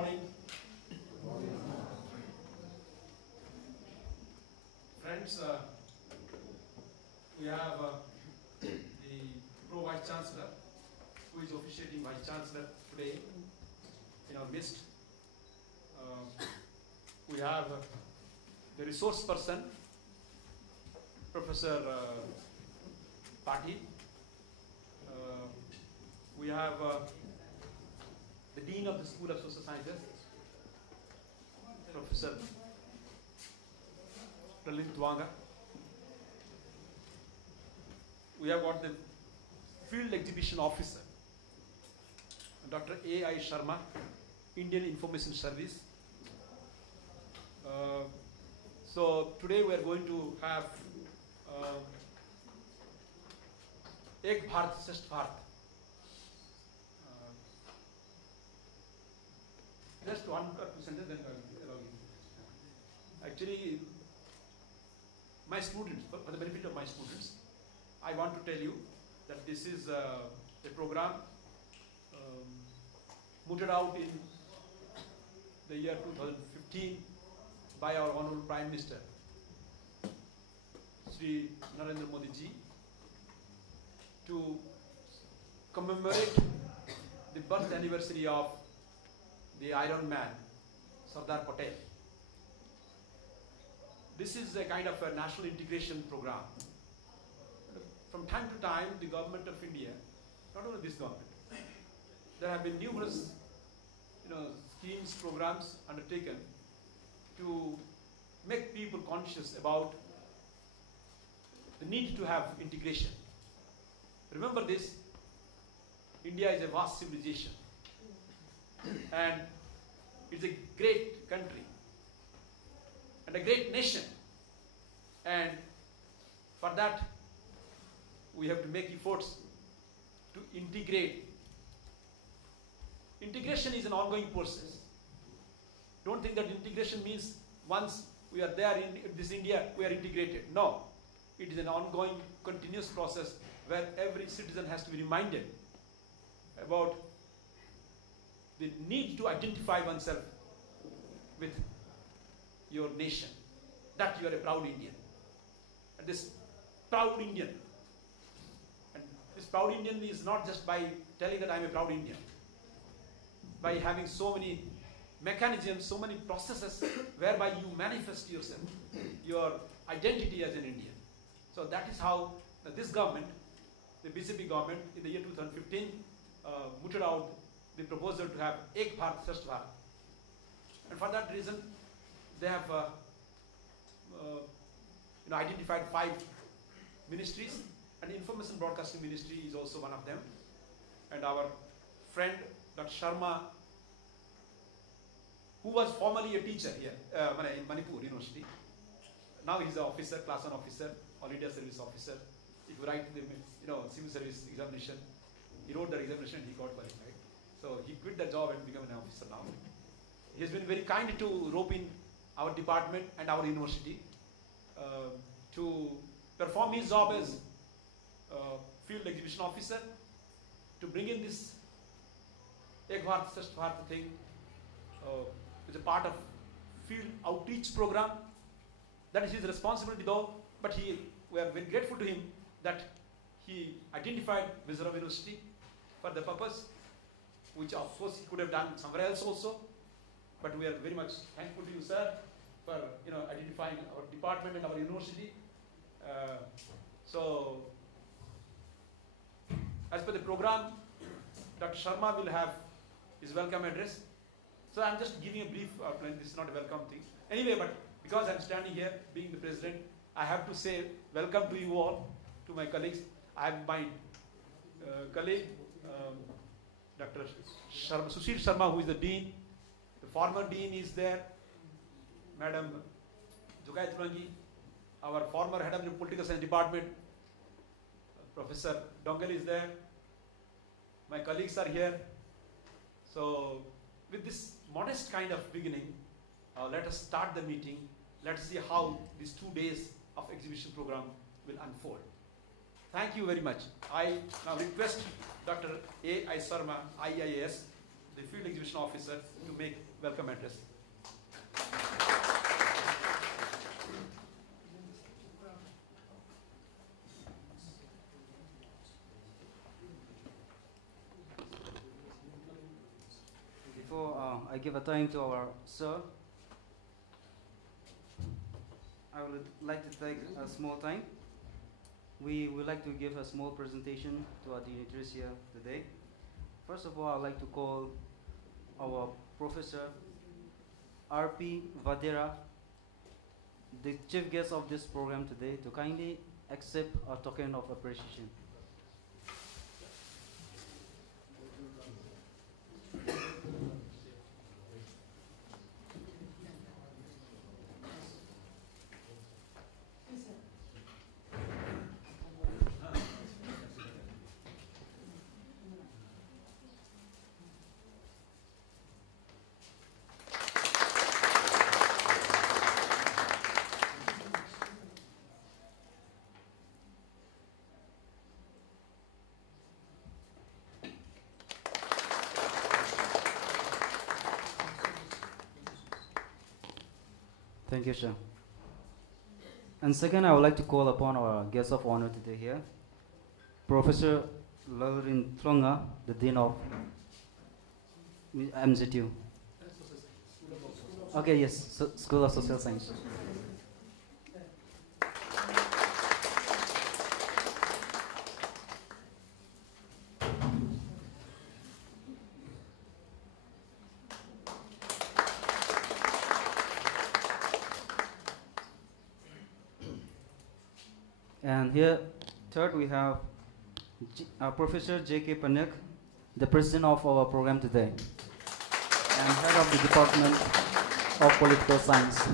morning. Friends, we have the Pro Vice Chancellor, who is officiating Vice Chancellor today in our midst. We have the resource person, Professor Patil. We have the Dean of the School of Social Sciences, Professor Pralin Twanga. We have got the Field Exhibition Officer, Dr. A.I. Sharma, Indian Information Service. So today we are going to have Ek Bharat Shreshtha Bharat. Just one or two sentences, then allow you. Actually, my students, for the benefit of my students, I want to tell you that this is a program mooted out in the year 2015 by our Honorable Prime Minister, Shri Narendra Modi ji, to commemorate the birth anniversary of the Iron Man, Sardar Patel. This is a kind of a national integration program. From time to time, the government of India, not only this government, there have been numerous schemes, programs undertaken to make people conscious about the need to have integration. Remember this, India is a vast civilization and it's a great country and a great nation, and for that we have to make efforts to integrate. Integration is an ongoing process. Don't think that integration means once we are there in this India, we are integrated. No, it is an ongoing, continuous process where every citizen has to be reminded about the need to identify oneself with your nation, that you are a proud Indian. And this proud Indian, and this proud Indian is not just by telling that I am a proud Indian, by having so many mechanisms, so many processes whereby you manifest yourself, your identity as an Indian. So that is how this government, the BJP government, in the year 2015, mooted out the proposal to have Ek Bharat Shreshtha Bharat. And for that reason, they have identified 5 ministries, and Information Broadcasting Ministry is also one of them. And our friend Dr. Sharma, who was formerly a teacher here in Manipur University, now he's an officer, class 1 officer, All India Service Officer. If you write the civil service examination, he wrote the examination and he got qualified. So he quit the job and became an officer now. He has been very kind to rope in our department and our university to perform his job as Field Exhibition Officer, to bring in this Ek Bharat Shreshtha Bharat thing as a part of field outreach program. That is his responsibility though, but we are very grateful to him that he identified Mizoram University for the purpose, which of course he could have done somewhere else also. But we are very much thankful to you, sir, for identifying our department and our university. So, as per the program, Dr. Sharma will have his welcome address. So I'm just giving a brief outline. This is not a welcome thing. Anyway, but because I'm standing here, being the president, I have to say welcome to you all, to my colleagues. I have my colleague, Dr. Sushil Sharma, who is the dean. The former dean is there, Madam Jugai Turangi, our former head of the political science department, Professor Dongal is there. My colleagues are here. So with this modest kind of beginning, let us start the meeting. Let us see how these 2 days of exhibition program will unfold. Thank you very much. I now request Dr. A.I. Sharma, IIAS, the field exhibition officer, to make welcome address. Before I give a time to our sir, I would like to take a small time. We would like to give a small presentation to our dignitaries here today. First of all, I'd like to call our Professor R.P. Vadera, the chief guest of this program today, to kindly accept a token of appreciation. Thank you, sir. And second, I would like to call upon our guest of honor today here, Professor Lalrin Tlonga, the Dean of MZU. Okay, yes, so School of Social Science. And here, third, we have Professor J.K. Panek, the president of our program today, and head of the Department of Political Science.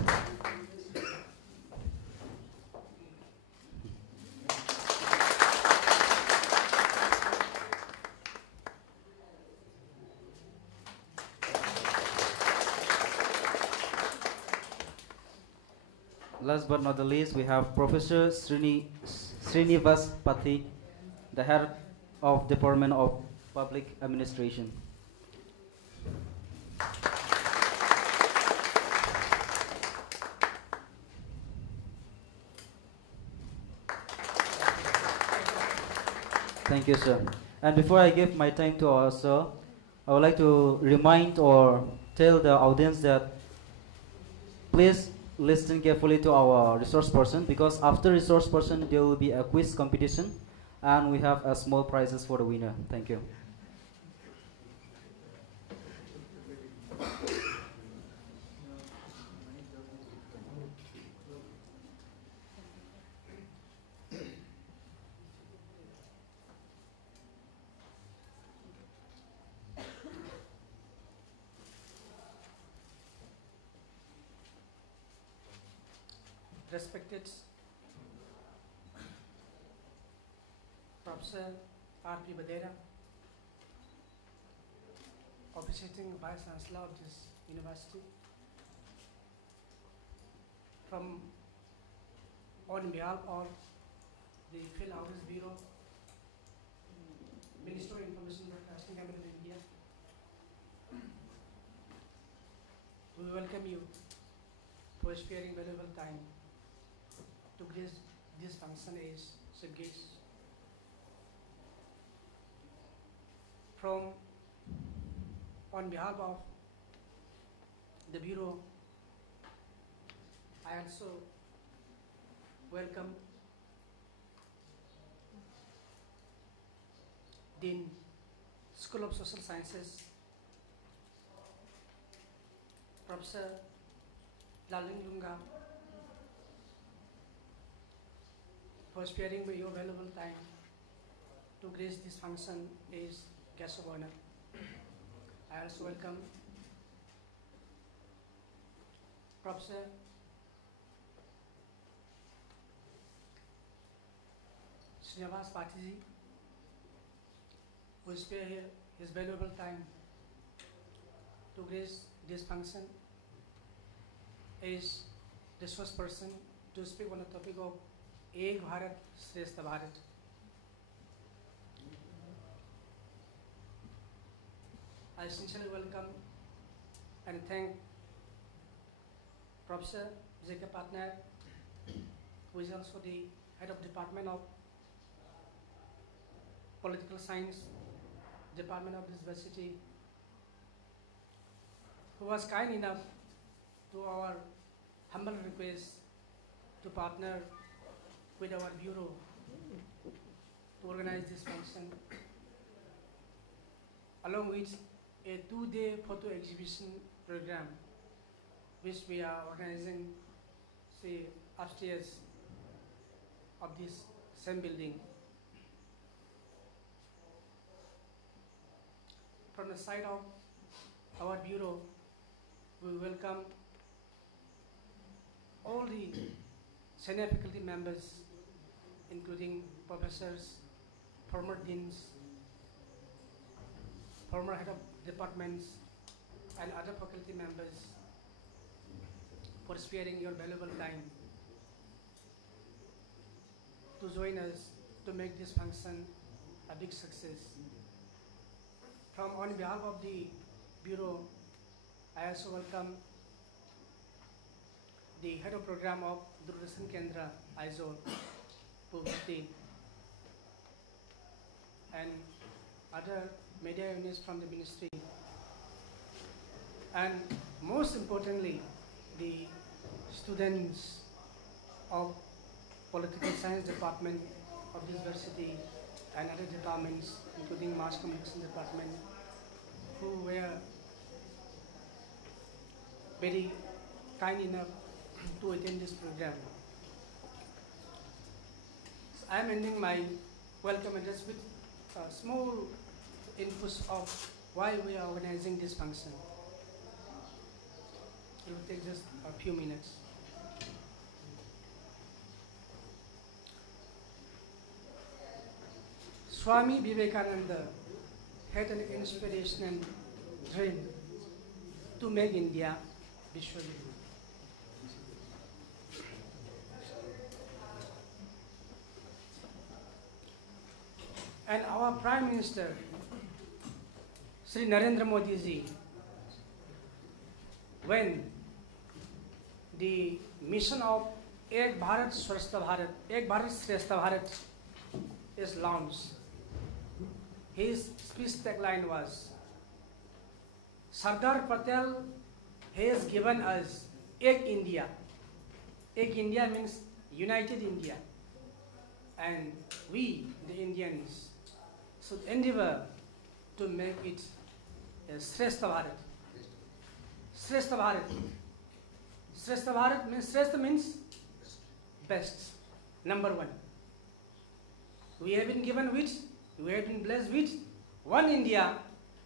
Last but not the least, we have Professor Srinivas Pati, the head of Department of Public Administration. Thank you, sir. And before I give my time to our sir, I would like to remind or tell the audience that please listen carefully to our resource person, because after resource person there will be a quiz competition and we have a small prizes for the winner. Thank you. Respected Professor R.P. Vadera, officiating Vice Chancellor of this university, on behalf of the Field Outreach Bureau, Ministry of Information Broadcasting Government of India, we welcome you for sparing valuable time to grace this function as chief guest. On behalf of the Bureau, I also welcome Dean, School of Social Sciences, Professor Lalrin Tlonga, for sparing your valuable time to grace this function as guest of honor. I also welcome Professor Srinivas Patiji, who will spare his valuable time to grace this function as resource person to speak on the topic of Ek Bharat Shreshtha Bharat. I sincerely welcome and thank Professor J.K. Patnaik, who is also the head of Department of Political Science, Department of University, who was kind enough to our humble request to partner with our bureau to organize this function, along with a 2-day photo exhibition program, which we are organizing, say, upstairs of this same building. From the side of our bureau, we welcome all the senior faculty members, including professors, former deans, former head of departments, and other faculty members for sparing your valuable time to join us to make this function a big success. On behalf of the Bureau, I also welcome the head of program of Doordarshan Kendra, Aizawl, Publicity, and other media units from the ministry. And most importantly, the students of Political Science Department of the university and other departments, including Mass Communication Department, who were very kind enough to attend this program. So I am ending my welcome address with a small input of why we are organizing this function. It will take just a few minutes. Swami Vivekananda had an inspiration and dream to make India Vishwaguru. And our Prime Minister, Sri Narendra Modi ji, when the mission of Ek Bharat Shreshtha Bharat, Ek Bharat Shreshtha Bharat is launched, his speech tagline was, Sardar Patel has given us Ek India. Ek India means United India. And we, the Indians, should endeavor to make it a Shreshtha Bharat. Shreshtha Bharat. Shreshtha Bharat means, Shreshtha means best, number one. We have been given which? We have been blessed with one India,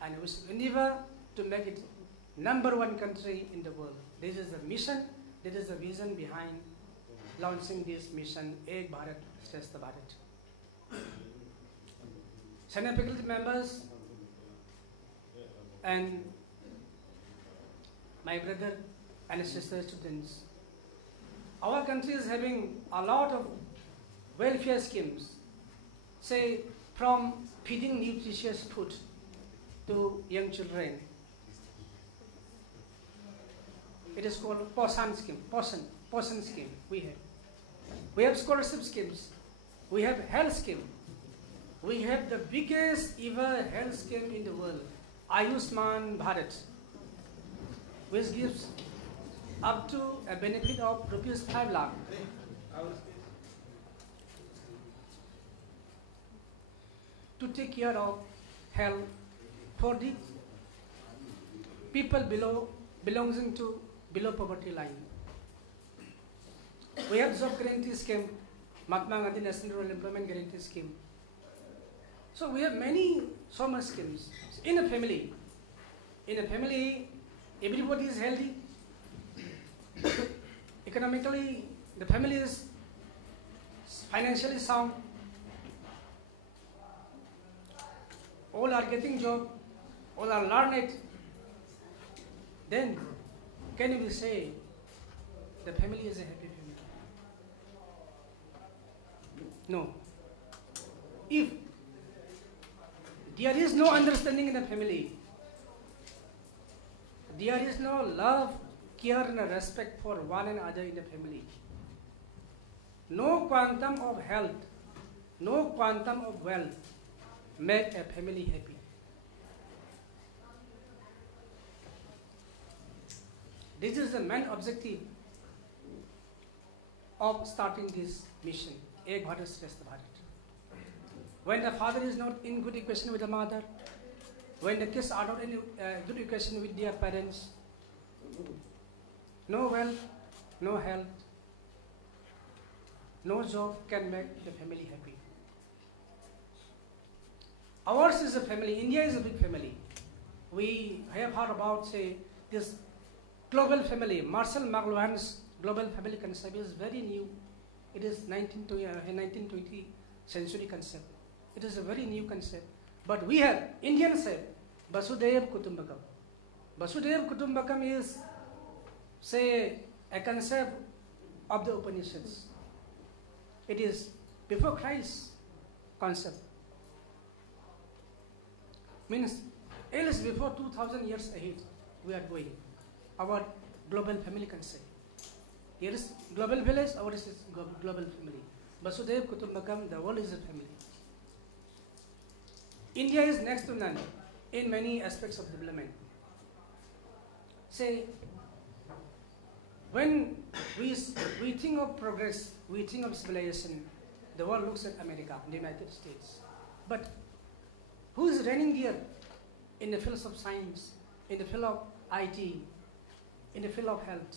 and we should endeavor to make it number one country in the world. This is the mission, this is the vision behind launching this mission, Ek Bharat, Shreshtha Bharat. Senior faculty members and my brother and sister students, our country is having a lot of welfare schemes, say from feeding nutritious food to young children. It is called Posan scheme, Posan scheme we have. We have scholarship schemes, we have health scheme. We have the biggest ever health scheme in the world, Ayushman Bharat, which gives up to a benefit of rupees 5 lakh. To take care of health for the people belonging to below poverty line. We have job guarantee scheme, Mahatma Gandhi National Rural Employment Guarantee Scheme. So we have so much schemes. In a family, everybody is healthy. Economically, the family is financially sound. All are getting job, all are learned. Then, can we say the family is a happy family? No. If there is no understanding in the family, there is no love, care, and respect for one another in the family. No quantum of health, no quantum of wealth make a family happy. This is the main objective of starting this mission, Ek Bharat Shreshtha Bharat. When the father is not in good equation with the mother, when the kids are not in good equation with their parents, no wealth, no health, no job can make the family happy. Ours is a family. India is a big family. We have heard about, say, this global family. Marshall McLuhan's global family concept is very new. It is 1920 century concept. It is a very new concept. But we have Indian say Vasudhaiva Kutumbakam. Vasudhaiva Kutumbakam is, say, a concept of the Upanishads. It is before Christ's concept. Means at least before 2000 years ahead we are going. Our global family concept. Here is global village, ours is global family. Vasudhaiva Kutumbakam, the world is a family. India is next to none in many aspects of development. Say, when we think of progress, we think of civilization, the world looks at America, the United States. But who is reigning here in the fields of science, in the field of IT, in the field of health?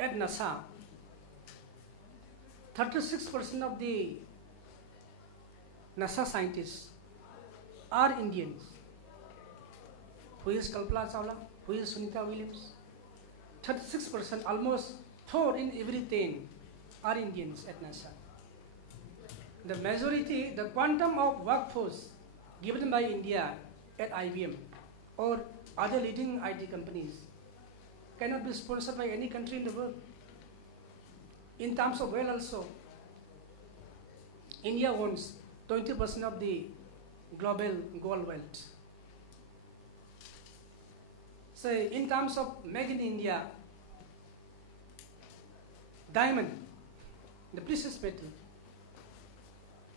At NASA, 36% of the NASA scientists are Indians. Who is Kalpana Chawla? Who is Sunita Williams? 36%, almost 4 in every 10 are Indians at NASA. The majority, the quantum of workforce given by India at IBM or other leading IT companies cannot be sponsored by any country in the world. In terms of wealth also, India owns 20% of the global gold wealth. So in terms of Make in India, diamond, the precious metal,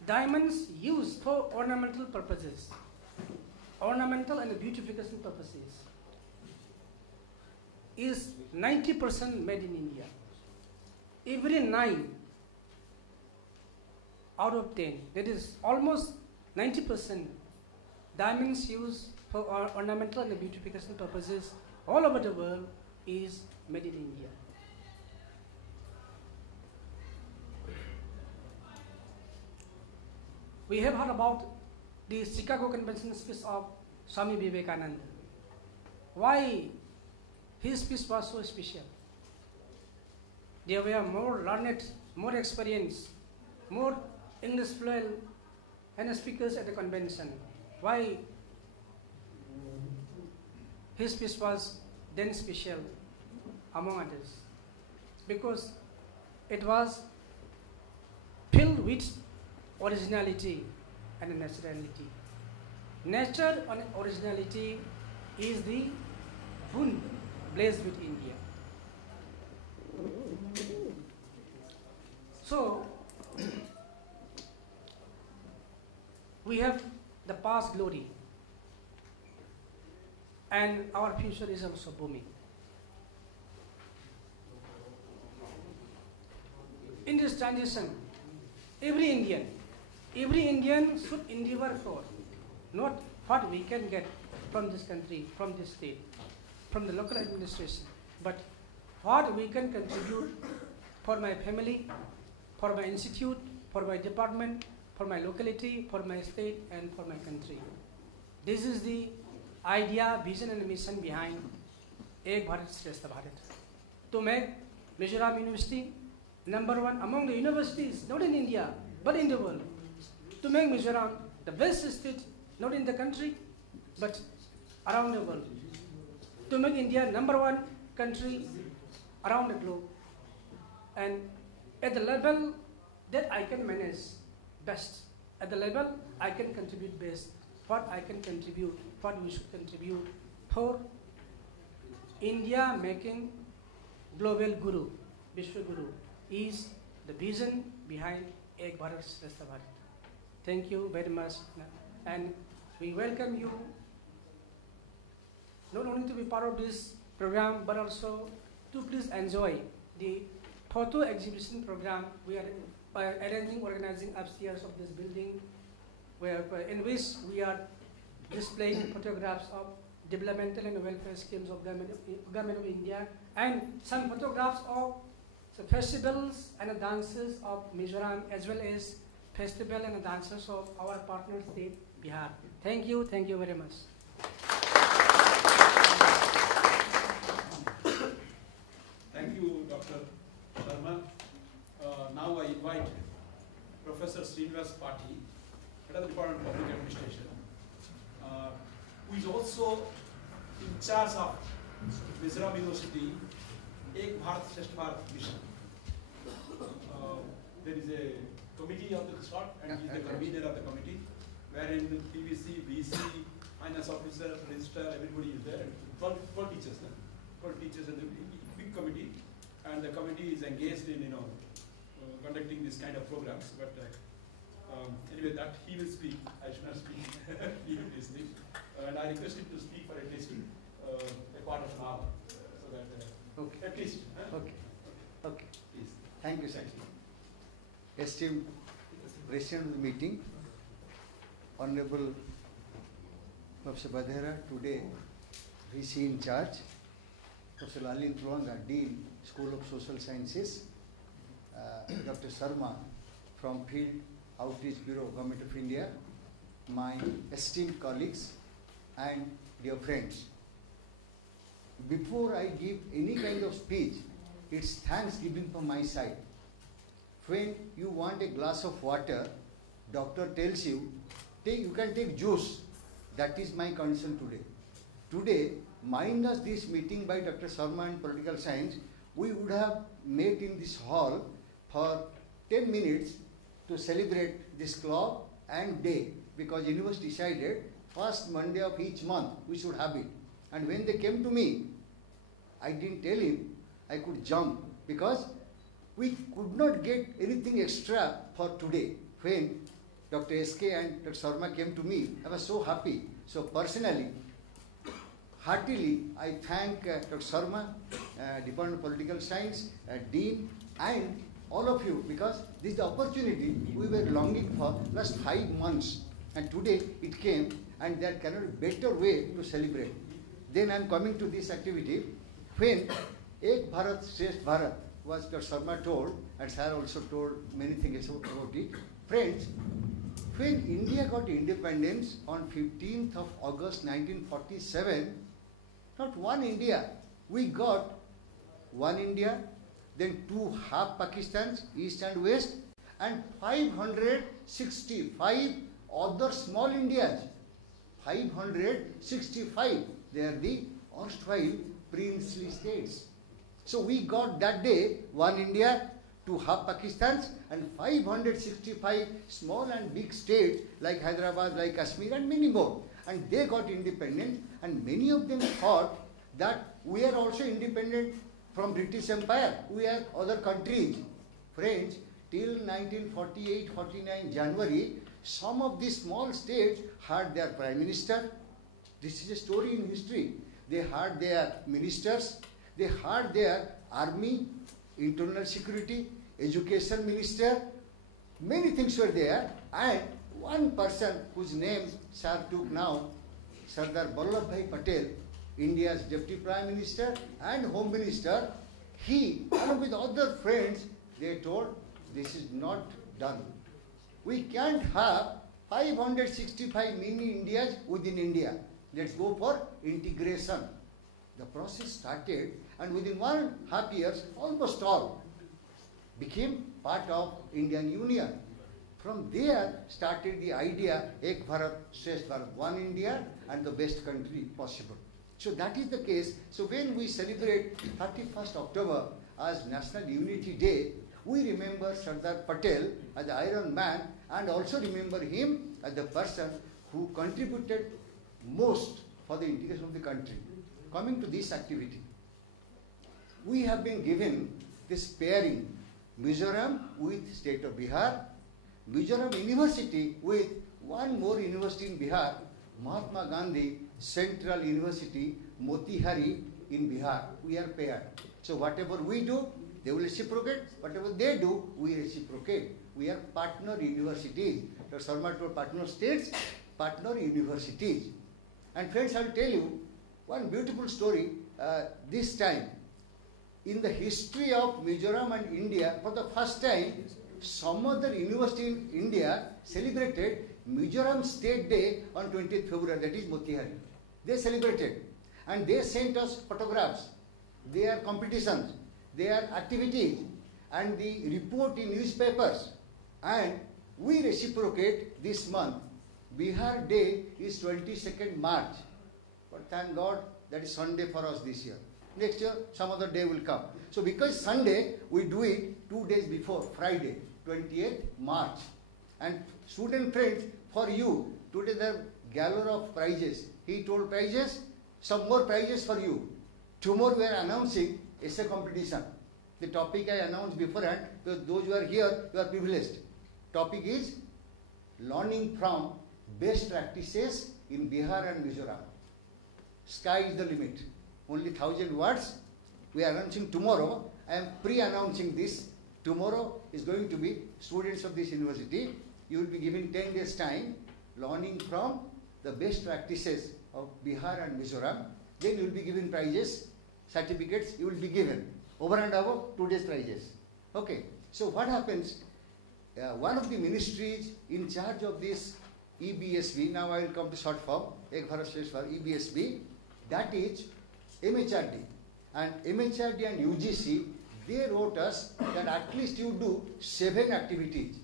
diamonds used for ornamental purposes, ornamental and beautification purposes, is 90% made in India. Every 9 out of 10, that is almost 90% diamonds used for ornamental and beautification purposes all over the world is made in India. We have heard about the Chicago Convention speech of Swami Vivekananda. Why his speech was so special? There were more learned, more experienced, more English fluent and speakers at the convention. Why his speech was then special among others? Because it was filled with originality and naturality. Nature and originality is the boon blessed with India. So, we have the past glory and our future is also booming. In this transition, every Indian should endeavor for not what we can get from this country, from this state, from the local administration, but what we can contribute for my family, for my institute, for my department, for my locality, for my state, and for my country. This is the idea, vision, and mission behind Ek Bharat Shreshtha Bharat. To make Mizoram University #1 among the universities, not in India, but in the world. To make Mizoram the best state, not in the country, but around the world. To make India #1 country around the globe. And at the level that I can manage best, at the level I can contribute best, what I can contribute, what we should contribute for India making global guru, Vishwa Guru, is the vision behind Ek Bharat Shreshtha Bharat. Thank you very much, and we welcome you not only to be part of this program, but also to please enjoy the photo exhibition program we are organizing upstairs of this building, in which we are displaying photographs of developmental and welfare schemes of government of India, and some photographs of the festivals and dances of Mizoram, as well as festival and dances of our partner state, Bihar. Thank you very much. Thank you, Dr. Sharma. Now I invite Professor Srinivas Pathi, Head of the Department of Public Administration, who is also in charge of Mizoram University Ek Bharat Shreshtha Bharat mission. There is a committee of the sort, and he is the convener of the committee, wherein PVC, BC, finance officer, registrar, everybody is there. 12 teachers, 12 teachers in the big committee, and the committee is engaged in conducting this kind of programs. But anyway, that he will speak. I should not speak. He will speak, and I request him to speak for at least a quarter of an hour, so that okay. At least. Okay. Okay. Please. Thank you, sir. Esteemed President of the meeting, Honorable Professor Badhera, today VC in charge, Professor Lalin Truanga, Dean, School of Social Sciences, Dr. Sharma from Field Outreach Bureau, Government of India, my esteemed colleagues and dear friends. Before I give any kind of speech, it's thanksgiving from my side. When you want a glass of water, doctor tells you, you can take juice. That is my concern today. Today, minus this meeting by Dr. Sharma and Political Science, we would have met in this hall for 10 minutes to celebrate this club and day, because university decided first Monday of each month we should have it. And when they came to me, I didn't tell him I could jump, because we could not get anything extra for today. When Dr. SK and Dr. Sharma came to me, I was so happy. So personally, heartily, I thank Dr. Sharma, Department of Political Science, Dean, and all of you, because this is the opportunity we were longing for last 5 months. And today it came, and there cannot be a better way to celebrate. Then I am coming to this activity. When Ek Bharat Shreshtha Bharat was Dr. Sharma told, and Sir also told many things about it. Friends, when India got independence on 15th of August 1947, not one India, we got one India, then 2 half Pakistans, East and West, and 565 other small Indias. 565, they are the erstwhile princely states. So we got that day one India, 2 half Pakistans, and 565 small and big states like Hyderabad, like Kashmir, and many more. And they got independent, and many of them thought that we are also independent from British Empire. We are other countries. Friends, till 1948-49 January, some of these small states had their prime minister. This is a story in history. They had their ministers, they had their army, internal security, education minister, many things were there, and one person whose name Sir took now, Sardar Vallabhbhai Patel, India's deputy prime minister and home minister, he, along with other friends, they told, this is not done. We can't have 565 mini Indias within India. Let's go for integration. The process started, and within 1.5 years, almost all became part of Indian Union. From there started the idea, Ek Bharat Shreshtha Bharat, one India and the best country possible. So that is the case. So when we celebrate 31st October as National Unity Day, we remember Sardar Patel as the Iron Man, and also remember him as the person who contributed most for the integration of the country. coming to this activity, we have been given this pairing, Mizoram with state of Bihar, Mizoram University with one more university in Bihar, Mahatma Gandhi Central University, Motihari in Bihar. We are paired. So whatever we do, they will reciprocate. Whatever they do, we reciprocate. We are partner universities. The Sharma told partner states, partner universities. And friends, I will tell you one beautiful story. This time, in the history of Mizoram and India, for the first time, some other university in India celebrated Mizoram State Day on 20th February, that is Motihari. They celebrated and they sent us photographs, their competitions, their activities and the report in newspapers, and we reciprocate this month. Bihar Day is 22nd March, but thank God that is Sunday for us this year. Next year some other day will come. So because Sunday, we do it 2 days before, Friday, 28th March. And student friends, for you, today there are galore of prizes. He told prizes, some more prizes for you. Tomorrow we are announcing essay competition. The topic I announced beforehand, because those who are here, you are privileged. Topic is learning from best practices in Bihar and Mizoram. Sky is the limit. Only 1,000 words. We are announcing tomorrow. I am pre-announcing this. Tomorrow is going to be students of this university. You will be given 10 days time, learning from the best practices of Bihar and Mizoram. Then you will be given prizes, certificates you will be given. Over and above, 2 days prizes. Okay. So what happens? One of the ministries in charge of this EBSB, now I will come to short form, Ek Bharat Shreshtha Bharat, EBSB, that is MHRD. And MHRD and UGC, they wrote us that at least you do 7 activities.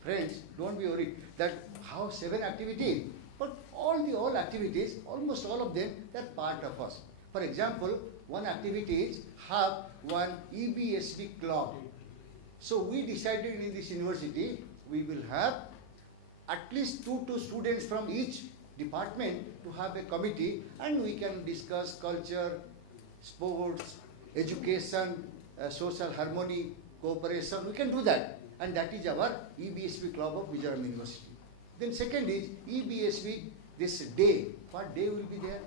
Friends, don't be worried that how 7 activities, but all activities, almost all of them, they're part of us. For example, one activity is have one EBSB club. So we decided in this university, we will have at least 2 students from each department to have a committee, and we can discuss culture, sports, education, social harmony, cooperation. We can do that. And that is our EBSB club of Mizoram University. Then second is EBSB, this day. What day will be there?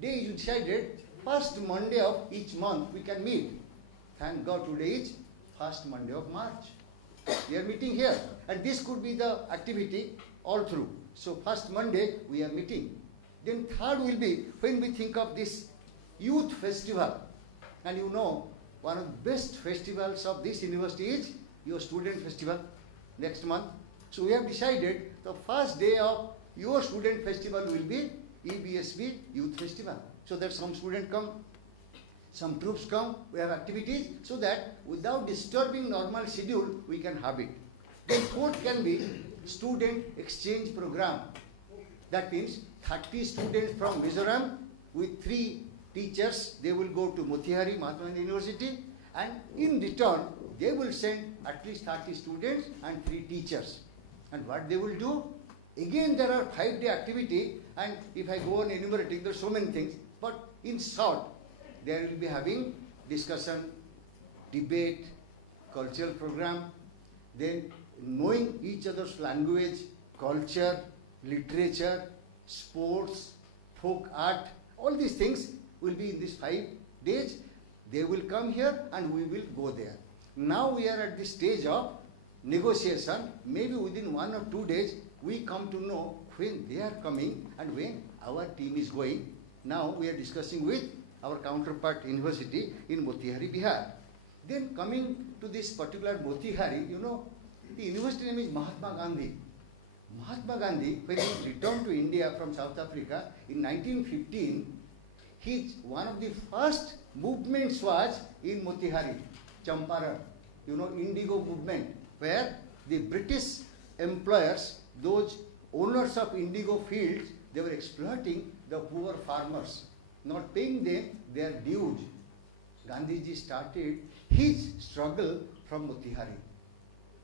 Day is decided, first Monday of each month we can meet. Thank God today is first Monday of March. We are meeting here. And this could be the activity all through. So first Monday we are meeting. Then third will be when we think of this youth festival. And you know, one of the best festivals of this university is your student festival next month. So we have decided the first day of your student festival will be EBSB Youth Festival. So that some students come, some troops come, we have activities, so that without disturbing normal schedule, we can have it. Then fourth can be student exchange program. That means 30 students from Mizoram with 3 teachers, they will go to Motihari, Mahatma Gandhi University, and in return, they will send at least 30 students and 3 teachers. And what they will do? Again, there are 5-day activity, and if I go on enumerating, there are so many things, but in short, they will be having discussion, debate, cultural program, then knowing each other's language, culture, literature, sports, folk art, all these things will be in these 5 days. They will come here and we will go there. Now we are at the stage of negotiation. Maybe within 1 or 2 days, we come to know when they are coming and when our team is going. Now we are discussing with our counterpart university in Motihari, Bihar. Then coming to this particular Motihari, you know, the university name is Mahatma Gandhi. Mahatma Gandhi, when he returned to India from South Africa in 1915, one of the first movements was in Motihari, Champaran, you know, Indigo movement, where the British employers, those owners of indigo fields, they were exploiting the poor farmers, not paying them their dues. Gandhiji started his struggle from Motihari,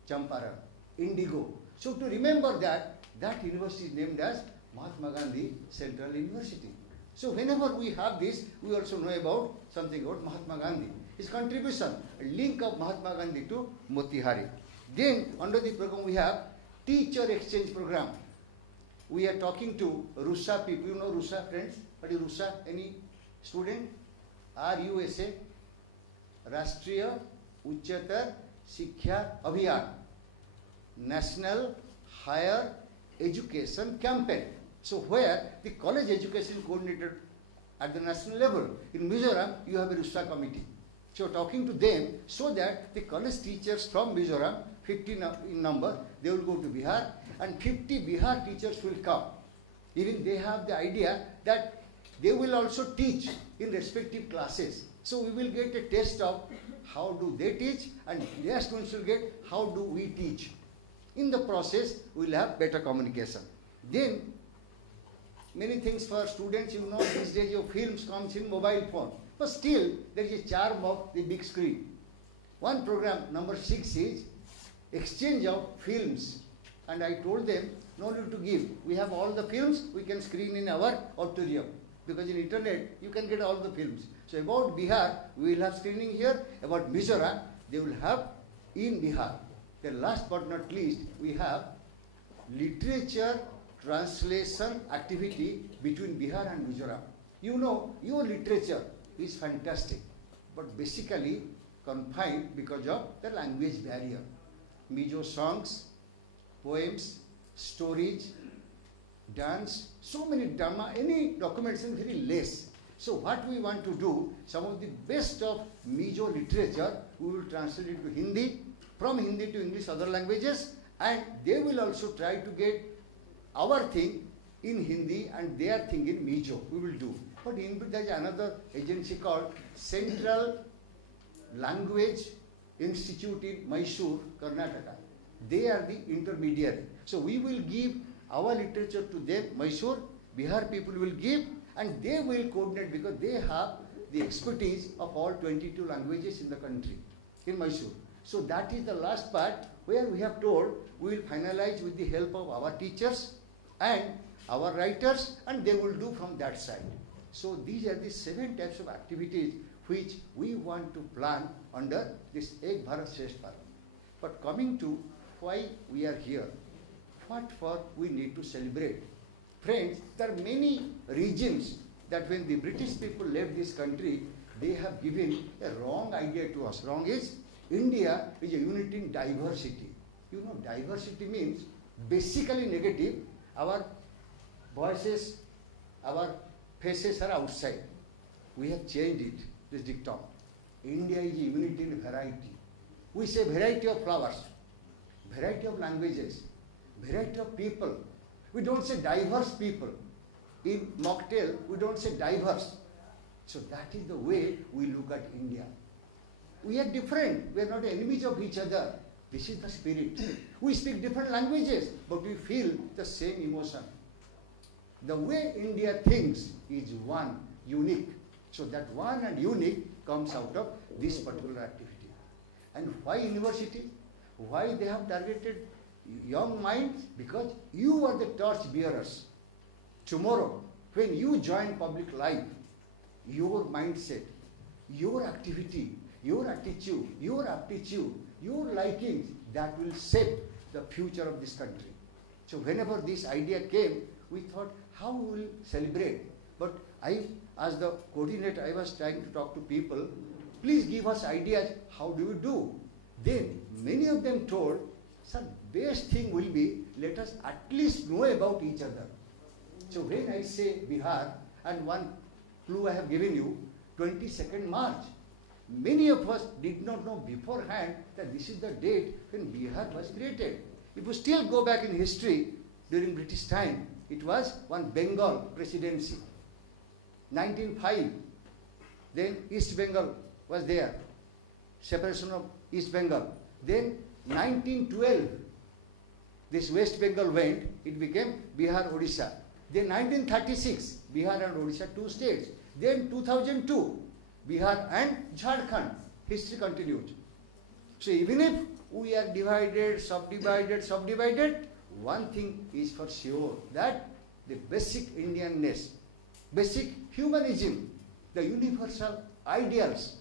Champaran, indigo. So to remember that, that university is named as Mahatma Gandhi Central University. So whenever we have this, we also know about something about Mahatma Gandhi. His contribution, a link of Mahatma Gandhi to Motihari. Then under the program we have teacher exchange program. We are talking to RUSA people. You know RUSA, friends? What is RUSA? Any student? RUSA, Rashtriya Uchchatar Shiksha Abhiyan, National Higher Education Campaign. So where the college education coordinated at the national level. In Mizoram, you have a RUSA committee. So talking to them so that the college teachers from Mizoram, 50 in number, they will go to Bihar and 50 Bihar teachers will come. Even they have the idea that they will also teach in respective classes. So we will get a test of how do they teach and their students will get how do we teach. In the process, we will have better communication. Then, many things for students, you know, these days your films comes in mobile phone. But still, there is a charm of the big screen. One program, number 6 is exchange of films. And I told them, no need to give. We have all the films, we can screen in our auditorium. Because in internet, you can get all the films. So about Bihar, we will have screening here. About Mizoram, they will have in Bihar. Then last but not least, we have literature translation activity between Bihar and Mizoram. You know, your literature is fantastic, but basically confined because of the language barrier. Mizo songs, poems, stories, dance, so many drama, any documentation very less. So what we want to do, some of the best of Mizo literature, we will translate it to Hindi, from Hindi to English, other languages, and they will also try to get our thing in Hindi and their thing in Mizo. We will do. But there is another agency called Central Language Institute in Mysore, Karnataka. They are the intermediary. So we will give our literature to them, Mysore, Bihar people will give, and they will coordinate because they have the expertise of all 22 languages in the country, in Mysore. So that is the last part where we have told we will finalize with the help of our teachers and our writers, and they will do from that side. So these are the 7 types of activities which we want to plan under this Ek Bharat Shreshtha Bharat. But coming to why we are here, what for we need to celebrate. Friends, there are many regions that when the British people left this country, they have given a wrong idea to us. Wrong is, India is a unit in diversity. You know, diversity means basically negative. Our voices, our faces are outside. We have changed it, this dictum. India is a unit in variety. We say variety of flowers, variety of languages, variety of people. We don't say diverse people. In mocktail, we don't say diverse. So that is the way we look at India. We are different. We are not enemies of each other. This is the spirit. We speak different languages, but we feel the same emotion. The way India thinks is one, unique. So that one and unique comes out of this particular activity. And why university? Why they have targeted young minds? Because you are the torch bearers. Tomorrow, when you join public life, your mindset, your activity, your attitude, your aptitude, your likings, that will shape the future of this country. So whenever this idea came, we thought, how we will celebrate? But I, as the coordinator, I was trying to talk to people, please give us ideas, how do we do? Then many of them told, sir, best thing will be, let us at least know about each other. So when I say Bihar, and one clue I have given you, 22nd March. Many of us did not know beforehand that this is the date when Bihar was created. If we still go back in history, during British time, it was one Bengal presidency. 1905, then East Bengal was there, separation of East Bengal. Then 1912, this West Bengal went, it became Bihar, Odisha. Then 1936, Bihar and Odisha, 2 states. Then 2002, Bihar and Jharkhand. History continues. So even if we are divided, subdivided, one thing is for sure, that the basic Indianness, basic humanism, the universal ideals.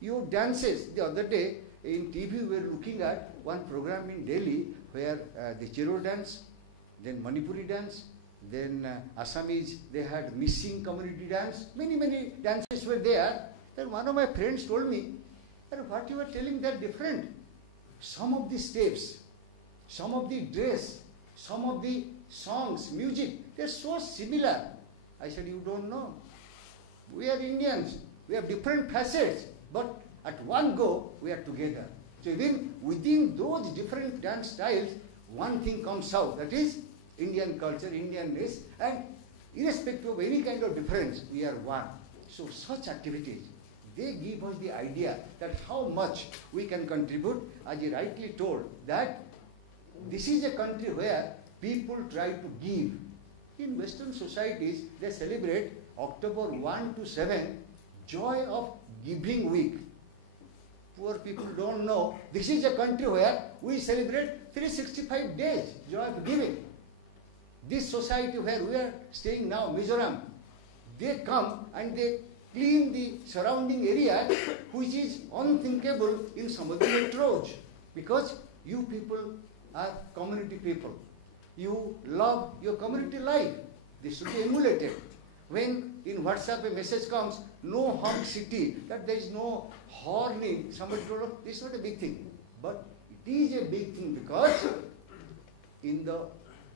Your dances, the other day in TV we were looking at one program in Delhi where the Chiro dance, then Manipuri dance, then Assamese, they had missing community dance, many dances were there. Then one of my friends told me, what you are telling, they're different. Some of the steps, some of the dress, some of the songs, music, they're so similar. I said, you don't know. We are Indians. We have different facets, but at one go, we are together. So even within those different dance styles, one thing comes out, that is Indian culture, Indianness, and irrespective of any kind of difference, we are one. So such activities, they give us the idea that how much we can contribute. As you rightly told, that this is a country where people try to give. In Western societies, they celebrate October 1 to 7, Joy of Giving Week. Poor people don't know. This is a country where we celebrate 365 days, Joy of Giving. This society where we are staying now, Mizoram, they come and they clean the surrounding area, which is unthinkable in some of the metros, because you people are community people. You love your community life. This should be emulated. When in WhatsApp a message comes, no hum city, that there is no horning, somebody told us, this is not a big thing. But it is a big thing because in the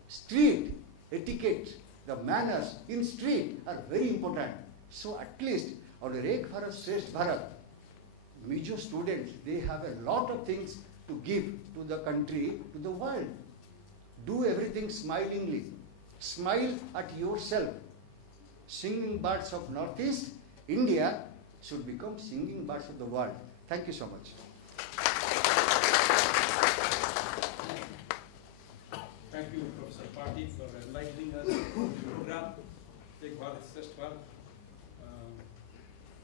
street, etiquette, the manners in street are very important. So at least on Ek Bharat Shreshtha Bharat, Mizo students, they have a lot of things to give to the country, to the world. Do everything smilingly. Smile at yourself. Singing birds of Northeast, India should become singing birds of the world. Thank you so much. Thank you, Professor Patil, for enlightening us on the program, Ek Bharat Shreshtha Bharat.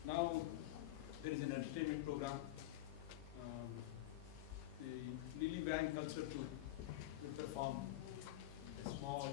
Now, there is an entertainment program. The Lily Bank Culture Troupe will perform a small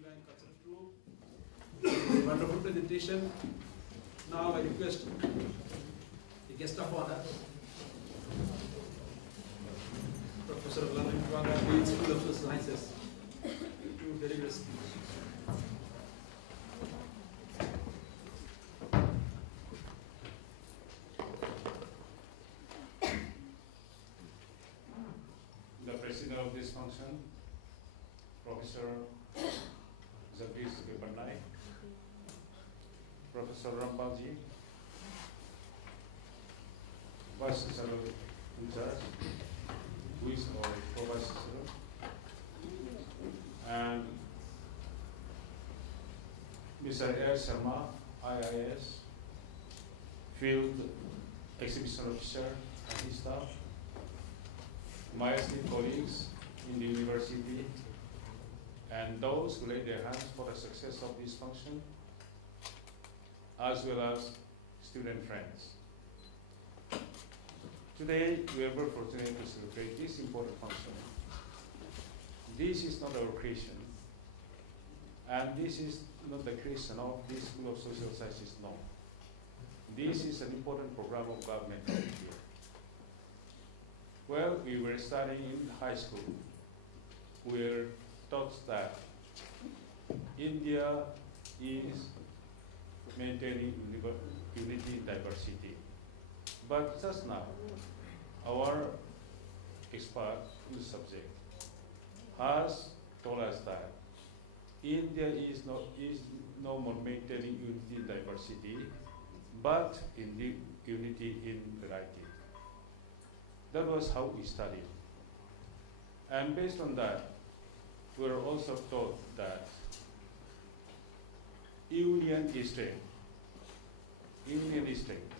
Divine Cultural Troupe. Wonderful presentation. Now I request the guest of honor, Professor London Dean School of Social Sciences, to deliver a speech. The president of this function, Professor Bharat Shreshtha Bharat, Professor Rampalji, Vice Chancellor in charge, who is our Pro-Vice Chancellor, and Mr. A. Sharma, IIS, Field Exhibition Officer and his staff, my esteemed colleagues in the university, and those who laid their hands for the success of this function, as well as student friends. Today, we are very fortunate to celebrate this important function. This is not our creation, and this is not the creation of this School of Social Sciences, no. This is an important program of government of India. Well, we were studying in high school. We were taught that India is maintaining unity in diversity. But just now, our expert in the subject has told us that India is no more maintaining unity in diversity, but in the unity in variety. That was how we studied. And based on that, we were also taught that union is strength. Union is strength.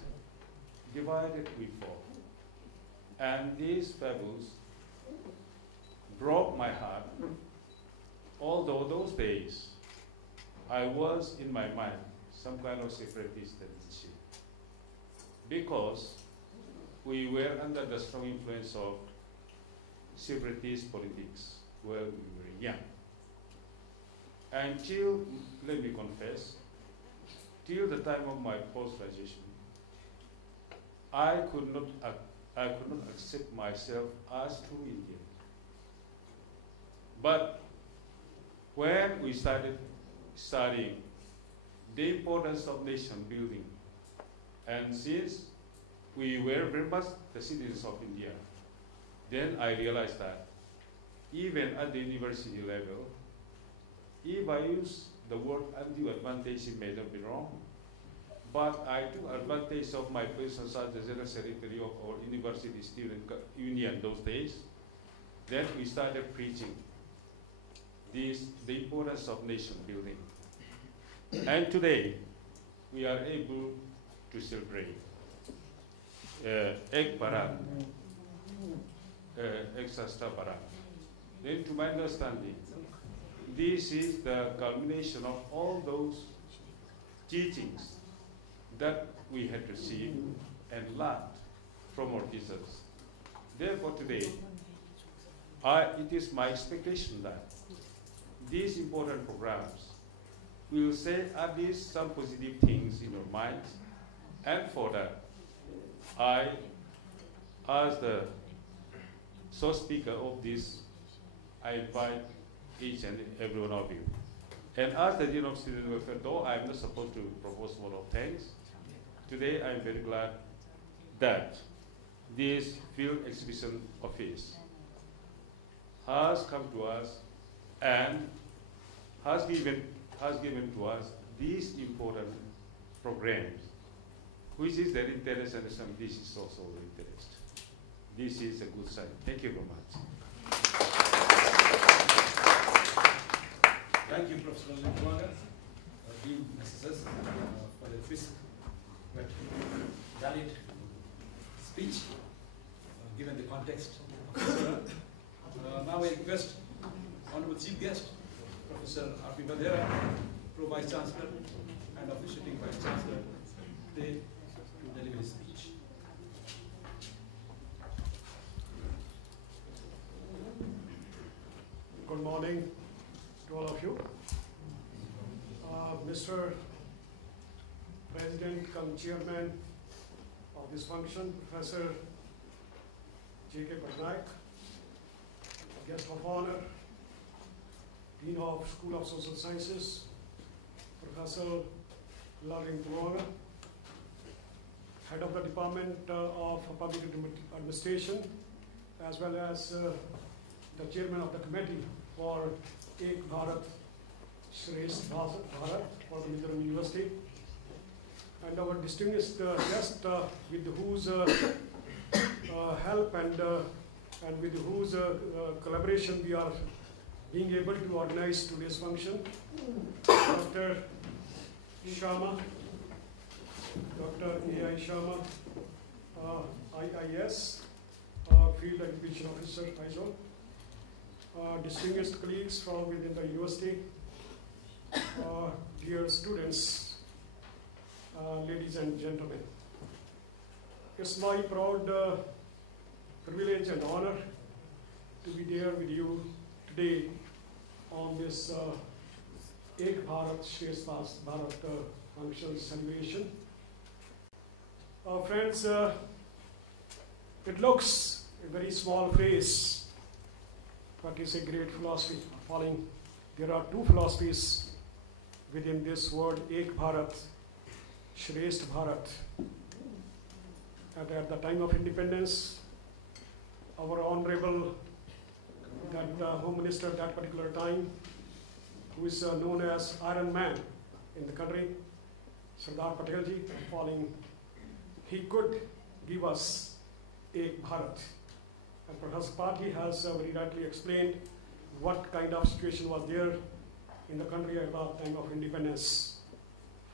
Divided we fall. And these fables broke my heart, although those days I was in my mind some kind of separatist tendency, because we were under the strong influence of separatist politics while we were young. Until, let me confess, till the time of my post-graduation, I could not accept myself as true Indian. But when we started studying the importance of nation building, and since we were very much the citizens of India, then I realized that even at the university level, if I use the word undue advantage, it may not be wrong, but I took advantage of my position as the General Secretary of our University Student Union those days. Then we started preaching the importance of nation building. And today, we are able to celebrate Ek Bharat, Ek Shreshtha Bharat. Then to my understanding, this is the culmination of all those teachings that we had received and learned from our teachers. Therefore today, it is my expectation that these important programs will say at least some positive things in your minds, and for that, I, as the sole speaker of this, I invite each and every one of you. And as the Dean of Student Welfare, though I am not supposed to propose a lot of things, today I am very glad that this field exhibition office has come to us and has given to us these important programs, which is their interest, and this is also our interest. This is a good sign. Thank you very much. Thank you, Professor Lindwaga, Dean SSS, for the crisp but valid speech, given the context of the program. Now I request Honorable Chief Guest, Professor R.P. Vadera, Pro-Vice Chancellor and officiating Vice Chancellor, today to deliver his speech. Good morning to all of you. Mr. President cum Chairman of this function, Professor J.K. Patnaik, Guest of Honor, Dean of School of Social Sciences, Professor Larin Tuanga, Head of the Department of Public Administration, as well as the Chairman of the Committee for Ek Bharat Shreshtha Bharat for the Mizoram University, and our distinguished guest with whose help and with whose collaboration we are being able to organize today's function, Dr. Sharma, Dr. A.I. Sharma, IIS, Field Education Officer, Aizawl, distinguished colleagues from within the university, dear students, ladies and gentlemen. It's my proud privilege and honor to be there with you today on this Ek Bharat Shreshtha Bharat function celebration. Friends, it looks a very small phrase, but it's a great philosophy. Following, there are two philosophies within this word Ek Bharat, Shreshtha Bharat. And at the time of independence, our honorable Home Minister at that particular time, who is known as Iron Man in the country, Sardar Patelji, following, he could give us Ek Bharat. And Professor Patli has very rightly explained what kind of situation was there in the country at the time of independence.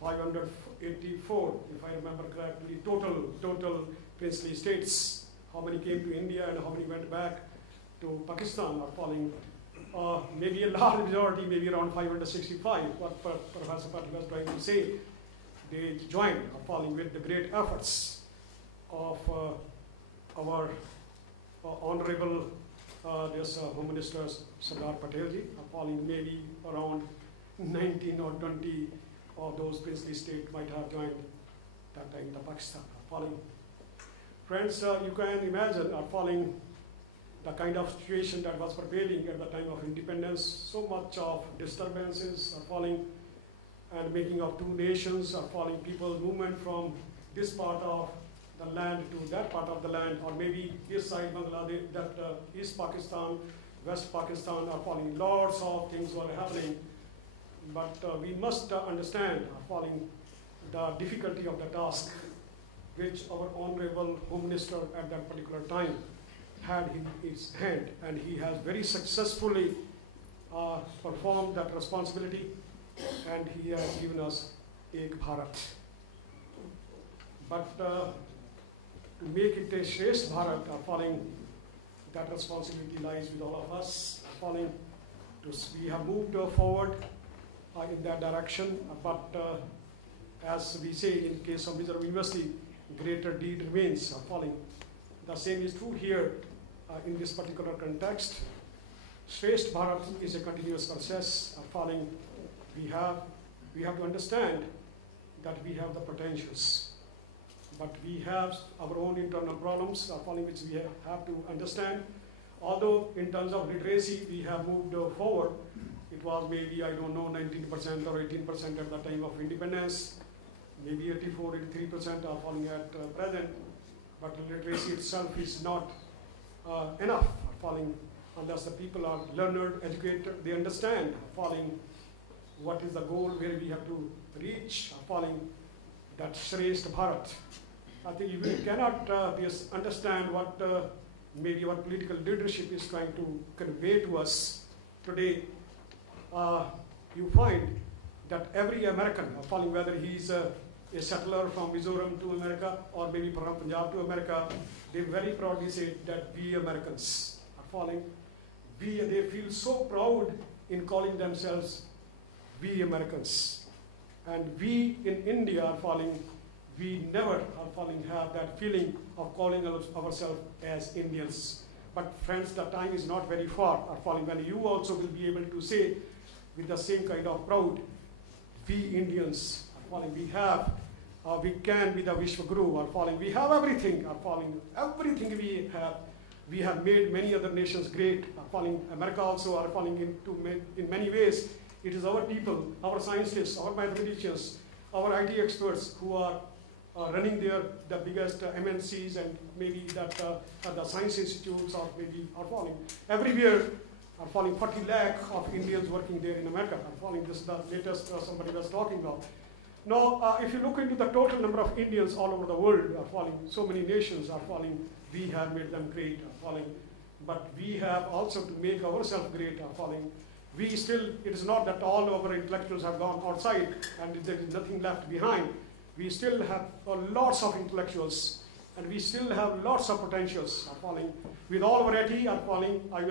584, if I remember correctly, total princely states. How many came to India and how many went back to Pakistan are falling. Maybe a large majority, maybe around 565, what Professor Patli was trying to say. They joined, falling with the great efforts of our honorable Home Minister Sardar Patelji, falling maybe around 19 or 20 of those princely states might have joined that time the Pakistan. Falling. Friends, you can imagine falling the kind of situation that was prevailing at the time of independence. So much of disturbances are falling, and making of two nations are falling. People movement from this part of the land to that part of the land, or maybe this side Bangladesh, that East Pakistan, West Pakistan are falling. Lots of things were happening, but we must understand falling the difficulty of the task which our honorable Home Minister at that particular time had in his hand, and he has very successfully performed that responsibility, and he has given us Ek Bharat. But to make it a Shreshtha Bharat, falling, that responsibility lies with all of us. Falling, we have moved forward in that direction, but as we say in case of Mizoram University, greater deed remains. Falling, the same is true here in this particular context. Shreshtha Bharat is a continuous process. Falling, we have to understand that we have the potentials, but we have our own internal problems, falling, which we have to understand. Although in terms of literacy we have moved forward, it was maybe, I don't know, 19% or 18% at the time of independence, maybe 84, 83% are falling at present, but literacy itself is not enough, falling, unless the people are learned, educated, they understand, falling, what is the goal, where we have to reach, falling, that Shreshtha Bharat. I think if we cannot understand what maybe what political leadership is trying to convey to us today, you find that every American, falling, whether he's a settler from Mizoram to America or maybe from Punjab to America, they very proudly say that we Americans are falling. They feel so proud in calling themselves we Americans. And we in India are falling, we never are falling have that feeling of calling ourselves as Indians. But friends, the time is not very far are falling when you also will be able to say with the same kind of proud, we Indians are falling. We can be the Vishwaguru are falling. We have everything are falling. Everything we have. We have made many other nations great, are falling. America also are falling in many ways. It is our people, our scientists, our mathematicians, our IT experts who are running the biggest MNCs and maybe that the science institutes or maybe are falling. Everywhere are falling. 40 lakh of Indians working there in America are falling. This is the latest somebody was talking about. Now, if you look into the total number of Indians all over the world are falling, so many nations are falling. We have made them great, are falling. But we have also to make ourselves great, are falling. We still, it is not that all our intellectuals have gone outside and there is nothing left behind. We still have lots of intellectuals and we still have lots of potentials, are falling. With all variety are falling, I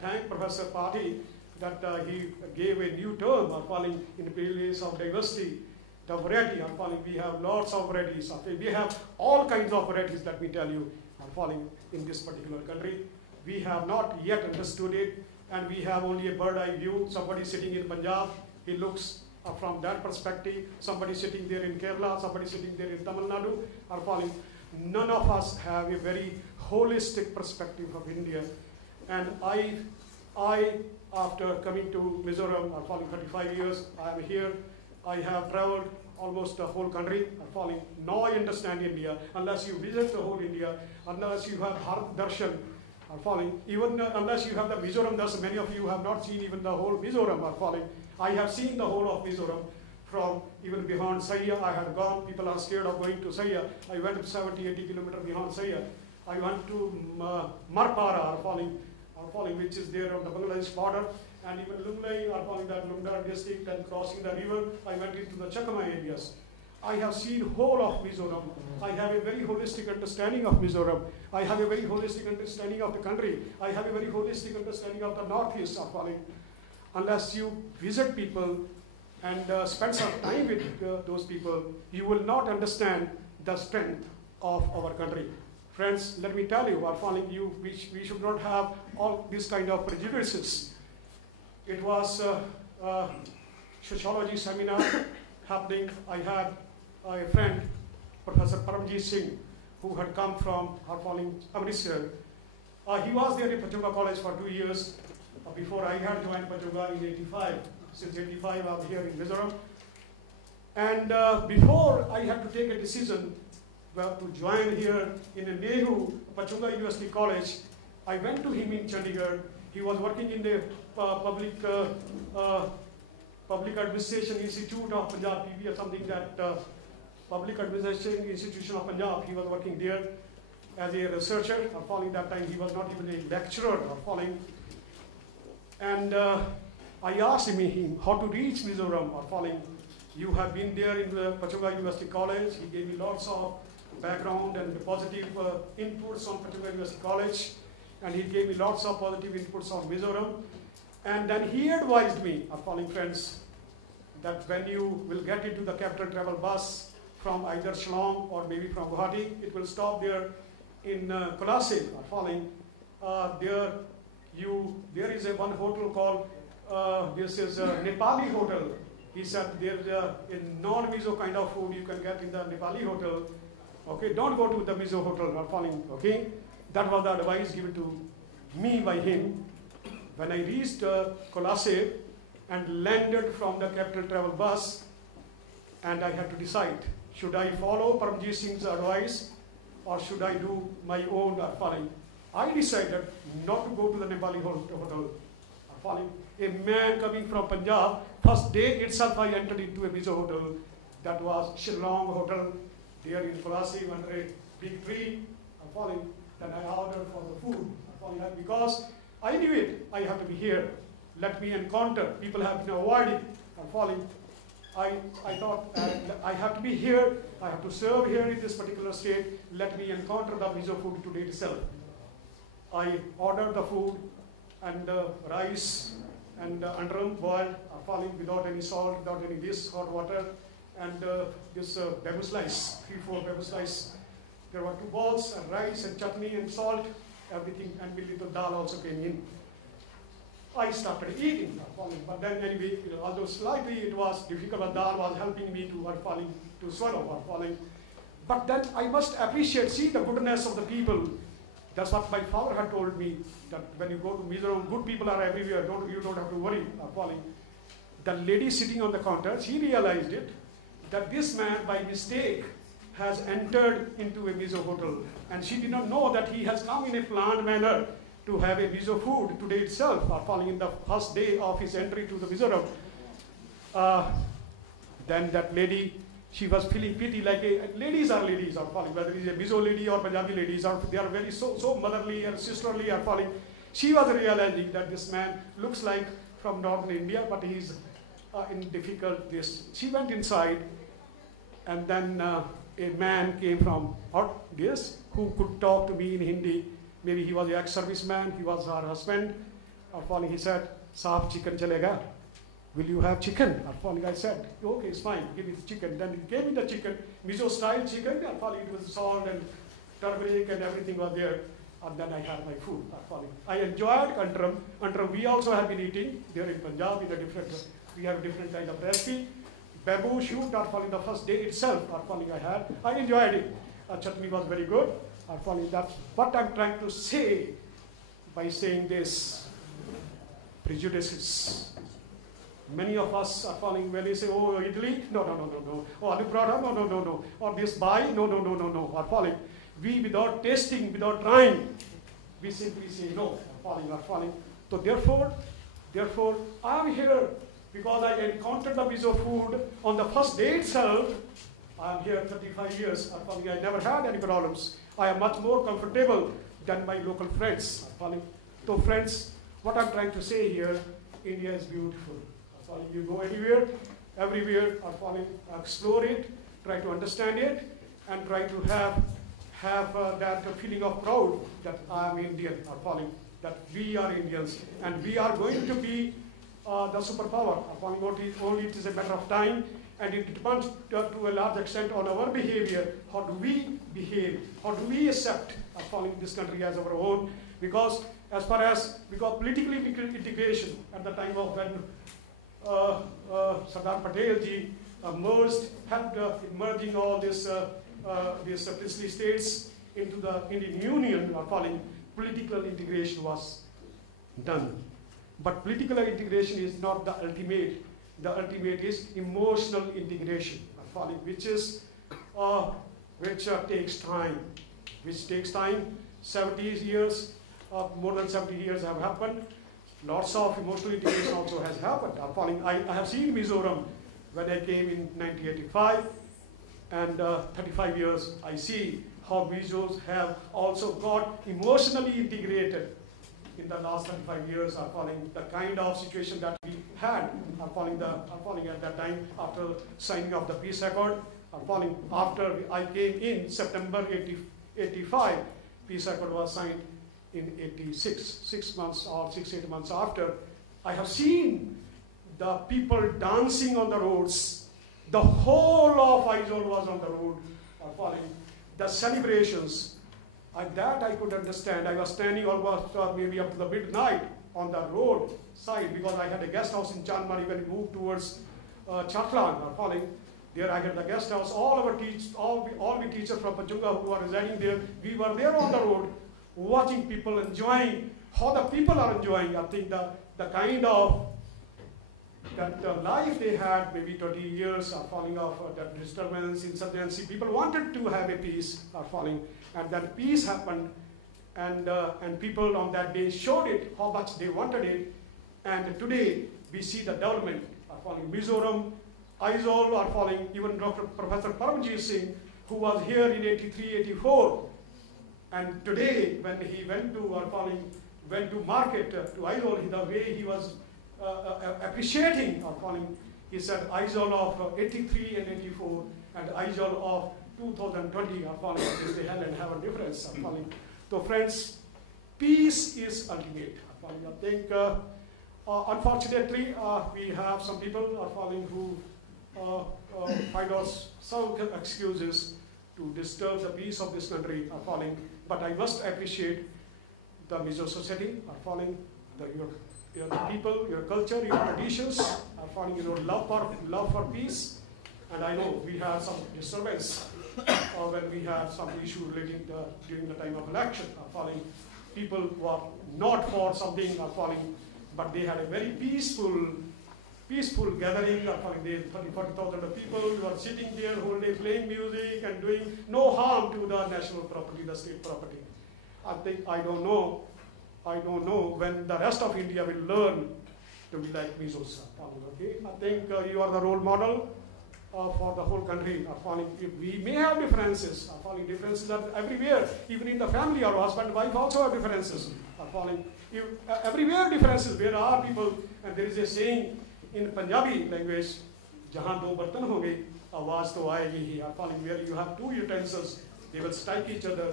thank Professor Pati that he gave a new term, are falling, in the place of diversity. The variety are falling. We have lots of varieties. We have all kinds of varieties, let me tell you, are falling in this particular country. We have not yet understood it, and we have only a bird eye view. Somebody sitting in Punjab, he looks from that perspective. Somebody sitting there in Kerala, somebody sitting there in Tamil Nadu are falling. None of us have a very holistic perspective of India. And I after coming to Mizoram, are falling 35 years, I am here. I have traveled almost the whole country, are falling. Now I understand India. Unless you visit the whole India, unless you have Bharat Darshan, are falling. Even unless you have the Mizoram Darshan, many of you have not seen even the whole Mizoram, are falling. I have seen the whole of Mizoram from even beyond Saya. I had gone, people are scared of going to Saya. I went 70, 80 kilometers beyond Saya. I went to Marpara, are falling, which is there on the Bangladesh border. And even Lunglei, are falling that Lungdar district and crossing the river. I went into the Chakama areas. I have seen whole of Mizoram. I have a very holistic understanding of Mizoram. I have a very holistic understanding of the country. I have a very holistic understanding of the Northeast, are falling. Unless you visit people and spend some time with those people, you will not understand the strength of our country. Friends, let me tell you, are falling, we should not have all these kind of prejudices. It was a sociology seminar happening. I had a friend, Professor Paramjit Singh, who had come from Amritsar. He was there in Pachunga College for 2 years before I had joined Pachunga in 85. Since 85, I was here in Mizoram. And before I had to take a decision to join here in a Nehru Pachunga University College, I went to him in Chandigarh. He was working in the Public Administration Institute of Punjab, PB or something, that Public Administration Institution of Punjab. He was working there as a researcher. Following that time, he was not even a lecturer. And I asked him how to reach Mizoram. You have been there in the Pachunga University College. He gave me lots of background and positive inputs on Pachunga University College. And he gave me lots of positive inputs on Mizoram. And then he advised me, friends, that when you will get into the capital travel bus from either Shillong or maybe from Guwahati, it will stop there in Kolase, there is one hotel called, this is a Nepali hotel. He said there's a non-Mizo kind of food you can get in the Nepali hotel. Okay, don't go to the Mizo hotel, okay? That was the advice given to me by him. When I reached Kolase and landed from the capital travel bus, and I had to decide, should I follow Paramjit Singh's advice or should I do my own following? I decided not to go to the Nepali hotel. A man coming from Punjab, first day itself I entered into a Mizo hotel. That was Shillong hotel, there in Kolase under a big tree. Then I ordered for the food. Because I knew it, I have to be here. Let me encounter. People have been avoiding. I thought I have to be here. I have to serve here in this particular state. Let me encounter the Mizo food today itself. I ordered the food and rice and underam boiled, without any salt, without any this hot water, and this bamboo slice, 3-4 bamboo slice. There were 2 balls and rice and chutney and salt, everything, and a little dal also came in. I started eating, but then anyway, although slightly it was difficult, but dal was helping me to swallow, But then I must appreciate, see the goodness of the people. That's what my father had told me, that when you go to Mizoram, good people are everywhere, you don't have to worry, The lady sitting on the counter, she realized it, that this man by mistake has entered into a Mizo hotel, and she did not know that he has come in a planned manner to have a Mizo food today itself, in the first day of his entry to the Mizoram. Then that lady, she was feeling pity, like ladies are ladies, whether it's a Mizo lady or Punjabi ladies, they are very so motherly and sisterly, She was realizing that this man looks like from northern India, but he's in difficult this. She went inside, and then a man came from who could talk to me in Hindi. Maybe he was an ex-serviceman, he was her husband. He said, "Saaf chicken chalega. Will you have chicken?" I said, "Okay, it's fine, give me the chicken." Then he gave me the chicken, Mizo style chicken. It was salt and turmeric and everything was there. And then I had my food. I enjoyed Antram. We also have been eating there in Punjab in a different, we have a different kind of recipe. Bamboo shoot, the first day itself, I had. I enjoyed it. Chutney was very good. That's what I'm trying to say by saying this. Prejudices. Many of us are falling when they say, "Oh, idli, no. Oh, aloo paratha, no. Or this bai, no. Are falling. We, without tasting, without trying, we simply say no. Are falling. So therefore, I'm here because I encountered the Mizo food on the first day itself. I'm here 35 years. I never had any problems. I am much more comfortable than my local friends. So friends, what I'm trying to say here, India is beautiful. You go anywhere, everywhere, explore it, try to understand it, and try to have that feeling of proud that I am Indian, that we are Indians, and we are going to be the superpower. Only it is a matter of time, and it depends to a large extent on our behavior. How do we behave? How do we accept this country as our own? Because political integration at the time of when Sardar Patel ji helped merging all these princely states into the Indian Union, political integration was done. But political integration is not the ultimate. The ultimate is emotional integration, which takes time. 70 years, more than 70 years have happened. Lots of emotional integration also has happened. I have seen Mizoram when I came in 1985, and 35 years I see how Mizos have also got emotionally integrated in the last 35 years. The kind of situation that we had at that time after signing of the peace accord. After I came in September 85, peace accord was signed in 86, 6 months or 6-8 months after. I have seen the people dancing on the roads. The whole of Aizawl was on the road, the celebrations. And that I could understand. I was standing almost maybe up to the midnight on the road side because I had a guest house in Chandmari when we moved towards Chatlan. There I had the guest house. All we teachers from Pachunga who are residing there, we were there on the road, watching people enjoying, how the people are enjoying. I think the kind of that life they had, maybe 20 years are falling off, that disturbance, insurgency. People wanted to have a peace are falling, and that peace happened, and people on that day showed it, how much they wanted it, and today we see the development are falling. Mizoram, Aizawl are falling, even Professor Paramjit Singh, who was here in 83, 84, and today when he went to market to Aizawl, the way he was appreciating or calling, he said Aizawl of 83 and 84 and Aizawl of 2020 are falling. They hell and heaven difference are falling. So friends, peace is ultimate. I think unfortunately we have some people are falling who find us some excuses to disturb the peace of this country are falling. But I must appreciate the Mizo society are falling, your people, your culture, your traditions, are falling, love for peace. And I know we have some disturbance when we have some issue relating during the time of election, are falling. People who are not for something are falling, but they had a very peaceful gathering, are falling. They 40,000 people who are sitting there whole day playing music and doing no harm to the national property, the state property. I don't know when the rest of India will learn to be like Mizos. Okay? I think you are the role model for the whole country. We may have differences. Differences are everywhere. Even in the family, our husband and wife also have differences. Everywhere differences. There are people, and there is a saying in Punjabi language, "Jahan do bartan honge, awaaz to aayegi hi." Where you have two utensils, they will strike each other.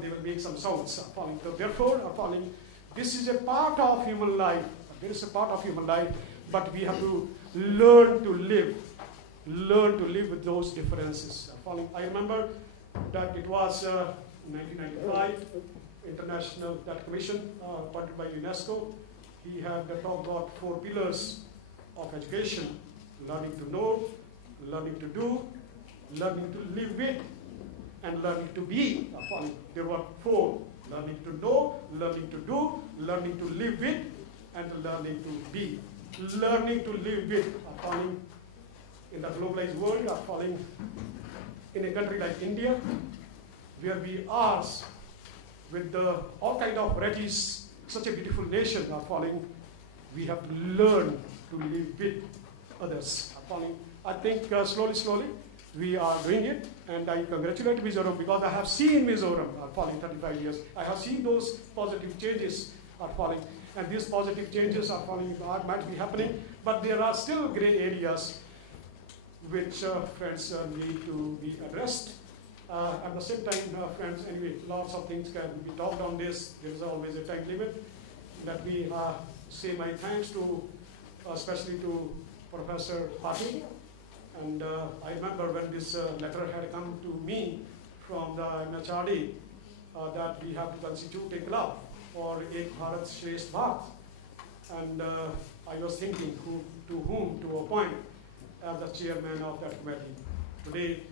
They will make some sounds. So therefore, this is a part of human life. There is a part of human life, but we have to learn to live with those differences. I remember that it was 1995, International that Commission appointed by UNESCO. He had talked about 4 pillars of education: learning to know, learning to do, learning to live with, and learning to be. There were 4: learning to know, learning to do, learning to live with, and learning to be. Learning to live with, in the globalized world, in a country like India, where we are with all kind of varieties, such a beautiful nation, we have to learn to live with others. I think slowly we are doing it, and I congratulate Mizoram because I have seen Mizoram 35 years. I have seen those positive changes and these positive changes might be happening, but there are still gray areas which friends need to be addressed. At the same time, friends, anyway, lots of things can be talked on this. There is always a time limit. Let me say my thanks to, especially to Professor Patil. And I remember when this letter had come to me from the MHRD that we have to constitute a club for Bharat Shreshtha Bharat. And I was thinking to whom to appoint as the chairman of that committee. Today,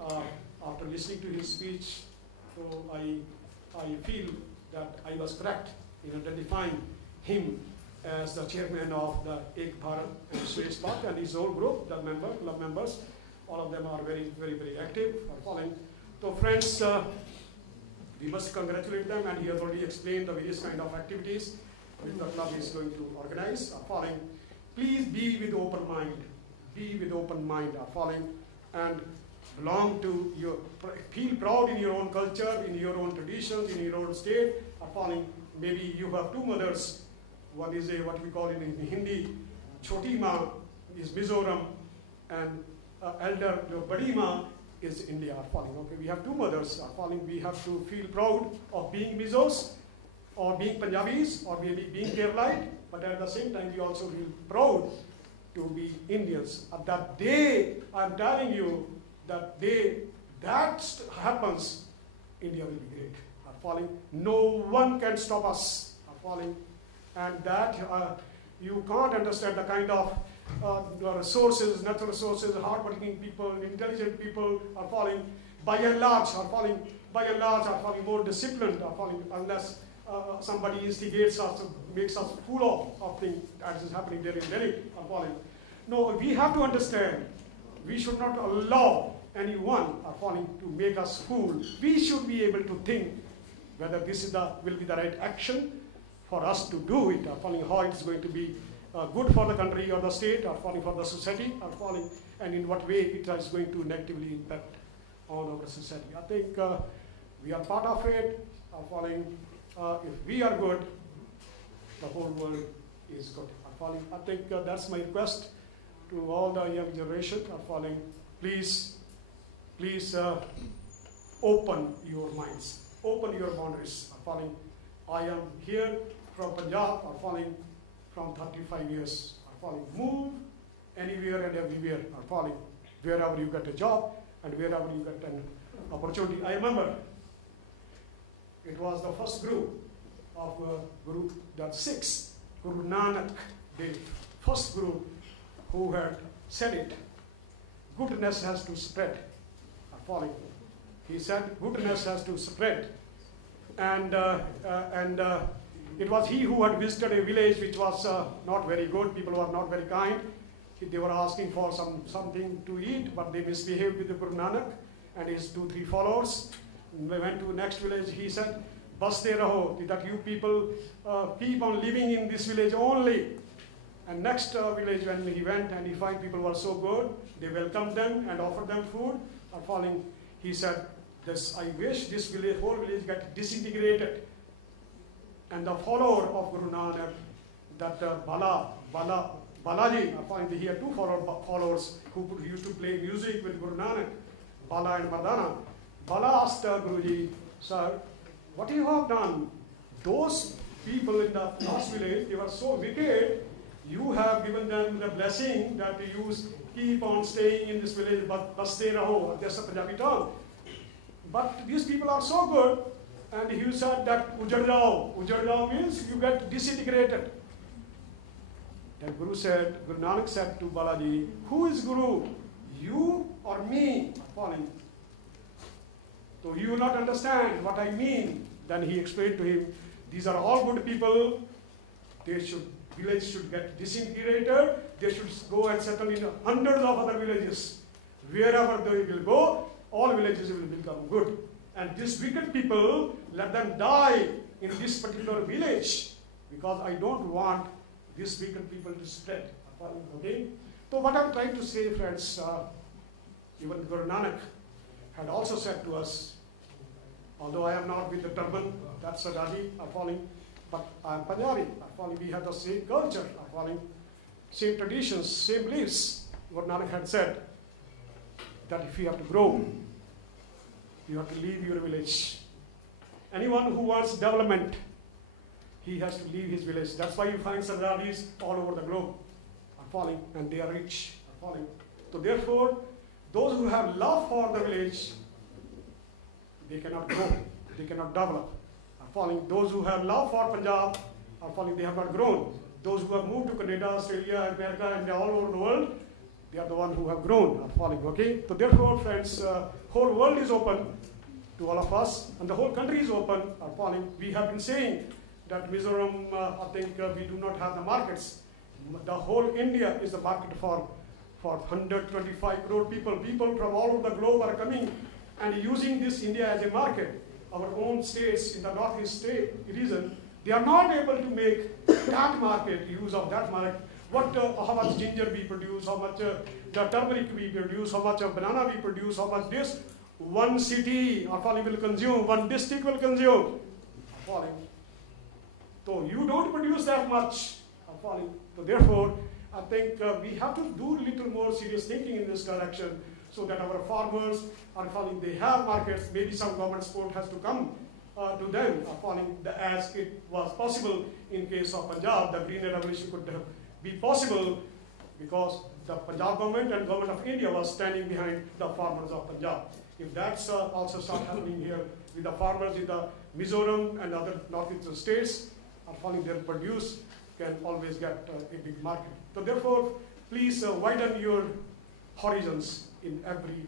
after listening to his speech, so I feel that I was correct in identifying him as the chairman of the Ek Bharat and Shreshtha Bharat, and his whole group, the club members, all of them are very, very, very active, are following. So friends, we must congratulate them, and he has already explained the various kind of activities which the club is going to organize, are following. Please be with open mind, are following, and belong to feel proud in your own culture, in your own traditions, in your own state, are following. Maybe you have 2 mothers. One is what we call in Hindi, Choti Ma is Mizoram, and elder, your Badi Ma is India, are following. Okay, we have 2 mothers, are following. We have to feel proud of being Mizos, or being Punjabis, or maybe being Keralite, but at the same time we also feel proud to be Indians. That day, I'm telling you, that happens, India will be great. Are following. No one can stop us. Are following. And that you can't understand the kind of resources, natural resources, hardworking people, intelligent people are falling. By and large, are falling more disciplined. Are falling unless somebody instigates us, makes us fool of things that is happening there in Delhi. Are falling. No, we have to understand. We should not allow anyone are falling to make us fool. We should be able to think whether this will be the right action for us to do it, how it's going to be good for the country or the state, or for the society, and in what way it is going to negatively impact on our society. I think we are part of it. If we are good, the whole world is good. I think that's my request to all the young generation. Please open your minds, open your boundaries. I am here from Punjab, from 35 years. Move anywhere and everywhere. Wherever you get a job and wherever you get an opportunity. I remember it was the first group of that 6 Guru Nanak, the first Guru who had said it. Goodness has to spread. Following. He said goodness has to spread. And it was he who had visited a village which was not very good. People were not very kind. They were asking for something to eat, but they misbehaved with the Guru Nanak and his 2-3 followers. When they went to the next village, he said, Baste raho, that you people keep on living in this village only. And next village, when he went and he found people were so good, they welcomed them and offered them food. Following, he said, I wish this village, whole village get disintegrated. And the follower of Guru Nanak, that Balaji, he had 2 followers who used to play music with Guru Nanak, Bala and Mardana. Bala asked Guruji, sir, what you have done? Those people in the last village, they were so wicked, you have given them the blessing that you keep on staying in this village, but baste raho, that's a Punjabi term. But these people are so good, and he said that ujad jao means you get disintegrated. Then Guru Nanak said to Balaji, who is Guru? You or me? Following. So you will not understand what I mean. Then he explained to him, these are all good people. Village should get disintegrated. They should go and settle in hundreds of other villages. Wherever they will go, all villages will become good. And these wicked people, let them die in this particular village, because I don't want these wicked people to spread. Okay? So what I'm trying to say, friends, even Guru Nanak had also said to us, although I am not with the turban, that's Sadadi, I'm following, but I am Punjabi, I'm following, we have the same culture, I'm following, same traditions, same beliefs. Guru Nanak had said that if you have to grow, you have to leave your village. Anyone who wants development, he has to leave his village. That's why you find Sardaris all over the globe are falling, and they are rich, are falling. So therefore, those who have love for the village, they cannot grow, they cannot develop, are falling. Those who have love for Punjab are falling, they have not grown. Those who have moved to Canada, Australia, America, and all over the world, they are the ones who have grown, are falling, okay? So therefore, friends, whole world is open to all of us, and the whole country is open, are falling. We have been saying that Mizoram, I think we do not have the markets. The whole India is the market for 125 crore people. People from all over the globe are coming and using this India as a market. Our own states in the northeast region, they are not able to make that market, use of that market. How much ginger we produce, how much the turmeric we produce, how much banana we produce, how much this one city will consume, one district will consume. So you don't produce that much. So therefore, I think we have to do a little more serious thinking in this direction, so that our farmers are falling. They have markets. Maybe some government support has to come to them, as it was possible in case of Punjab. The Green Revolution could be possible because the Punjab government and government of India was standing behind the farmers of Punjab. If that's also start happening here with the farmers in the Mizoram and other northeastern states, their produce can always get a big market. So therefore, please widen your horizons in every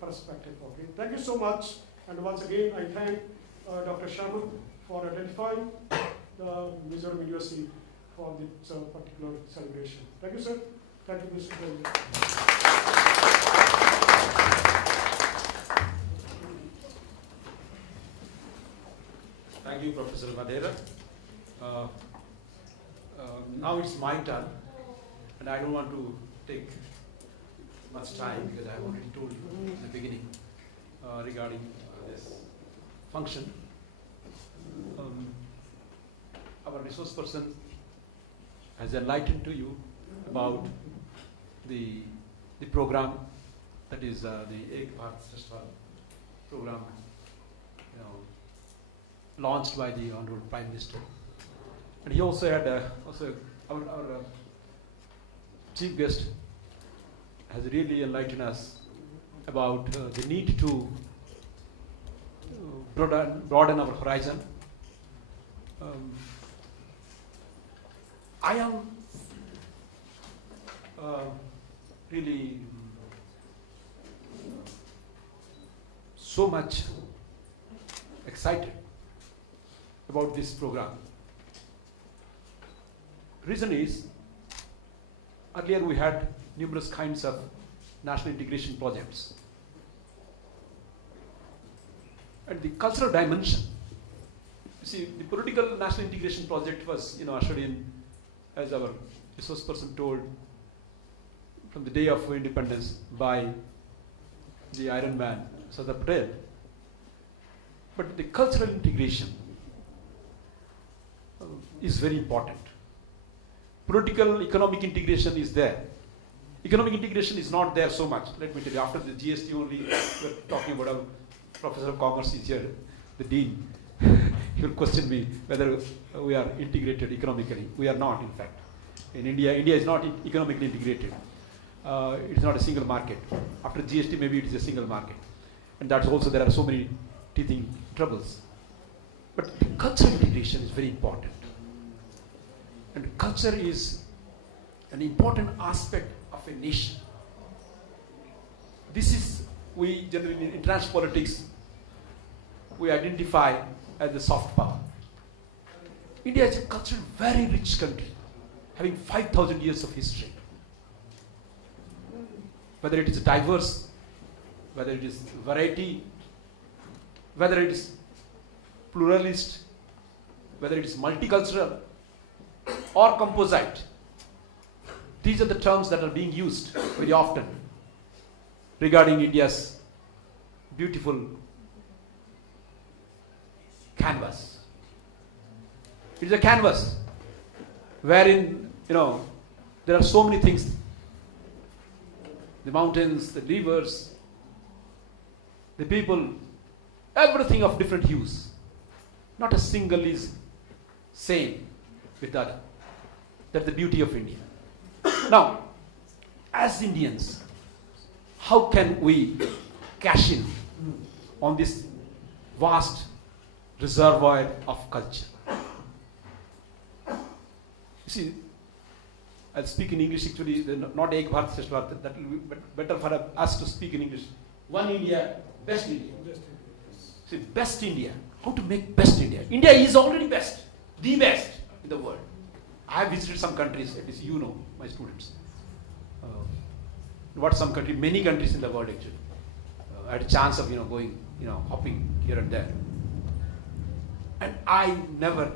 perspective. Okay? Thank you so much. And once again, I thank Dr. Sharma for identifying the Mizoram University for this particular celebration. Thank you, sir. Thank you, Mr. President. Thank you, Professor Madeira. Now it's my turn, and I don't want to take much time because I have already told you in the beginning regarding this function. Our resource person has enlightened to you about the program, that is the Bharat Shreshtha Bharat program, launched by the Honorable Prime Minister. And he also had our chief guest has really enlightened us about the need to broaden our horizon. I am really so much excited about this program. Reason is, earlier we had numerous kinds of national integration projects. And the cultural dimension, you see, the political national integration project was, ushered in, as our resource person told, from the day of independence by the Iron Man, Sardar Patel. But the cultural integration is very important. Political, economic integration is there. Economic integration is not there so much. Let me tell you, after the GST only, we're talking about our Professor of Commerce is here, the Dean. He will question me whether we are integrated economically. We are not, in fact. In India is not economically integrated. It's not a single market. After GST, maybe it is a single market. And that's also, there are so many teething troubles. But the cultural integration is very important. And culture is an important aspect of a nation. This is, we generally in international politics, we identify as the soft power. India is a culturally very rich country, having 5,000 years of history. Whether it is diverse, whether it is variety, whether it is pluralist, whether it is multicultural or composite. These are the terms that are being used very often regarding India's beautiful canvas. It is a canvas wherein, there are so many things. The mountains, the rivers, the people, everything of different hues. Not a single is same with the other. That's the beauty of India. Now, as Indians, how can we cash in on this vast reservoir of culture? You see, I'll speak in English actually, not Ek Bharat Shreshtha Bharat, that will be better for us to speak in English. One India, best India. See, best India. How to make best India? India is already best, the best in the world. I have visited some countries, at least my students. What some country, many countries in the world actually. I had a chance of going, hopping here and there. And I never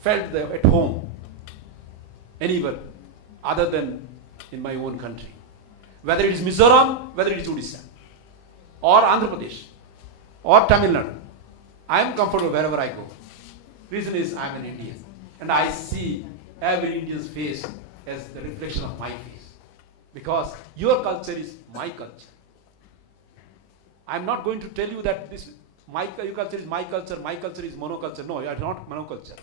felt at home anywhere other than in my own country. Whether it is Mizoram, whether it is Odisha, or Andhra Pradesh, or Tamil Nadu, I am comfortable wherever I go. Reason is I am an Indian. And I see every Indian's face as the reflection of my face. Because your culture is my culture. I am not going to tell you that your culture is my culture is monoculture. No, you are not monoculture.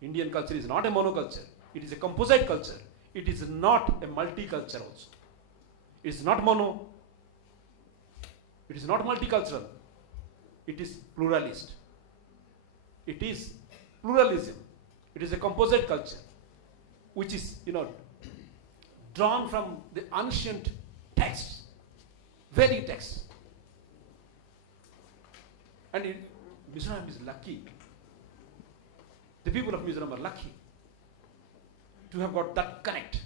Indian culture is not a monoculture. It is a composite culture. It is not a multicultural also. It is not mono. It is not multicultural. It is pluralist. It is pluralism. It is a composite culture, which is, drawn from the ancient texts, Vedic texts. And Mizoram is lucky. The people of Mizoram are lucky to have got that connect.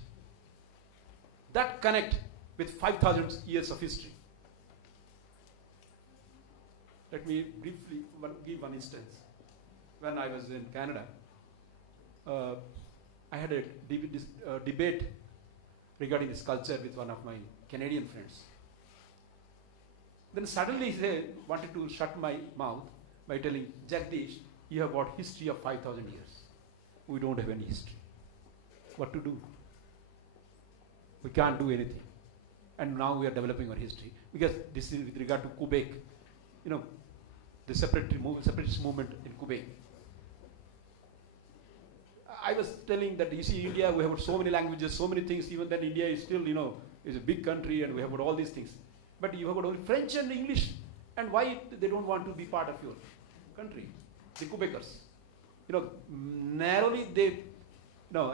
That connect with 5,000 years of history. Let me briefly give one instance. When I was in Canada, I had a debate regarding this culture with one of my Canadian friends. Then suddenly they wanted to shut my mouth by telling, Jagdish, you have got history of 5,000 years. We don't have any history. What to do? We can't do anything. And now we are developing our history. Because this is with regard to Quebec, the separatist movement in Quebec. I was telling that, you see, India, we have got so many languages, so many things, even then India is still, is a big country and we have got all these things. But you have got only French and English. And why they don't want to be part of your country? The Quebecers. narrowly they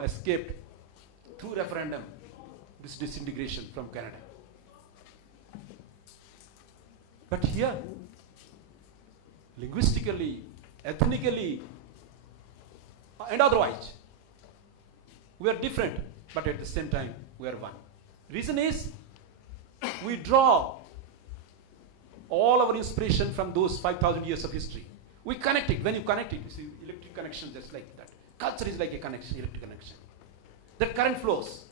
escaped through referendum this disintegration from Canada. But here, linguistically, ethnically, and otherwise, we are different, but at the same time, we are one. Reason is, we draw all our inspiration from those 5,000 years of history. We connect it. When you connect it, you see, electric connection just like that. Culture is like a connection, electric connection. That current flows.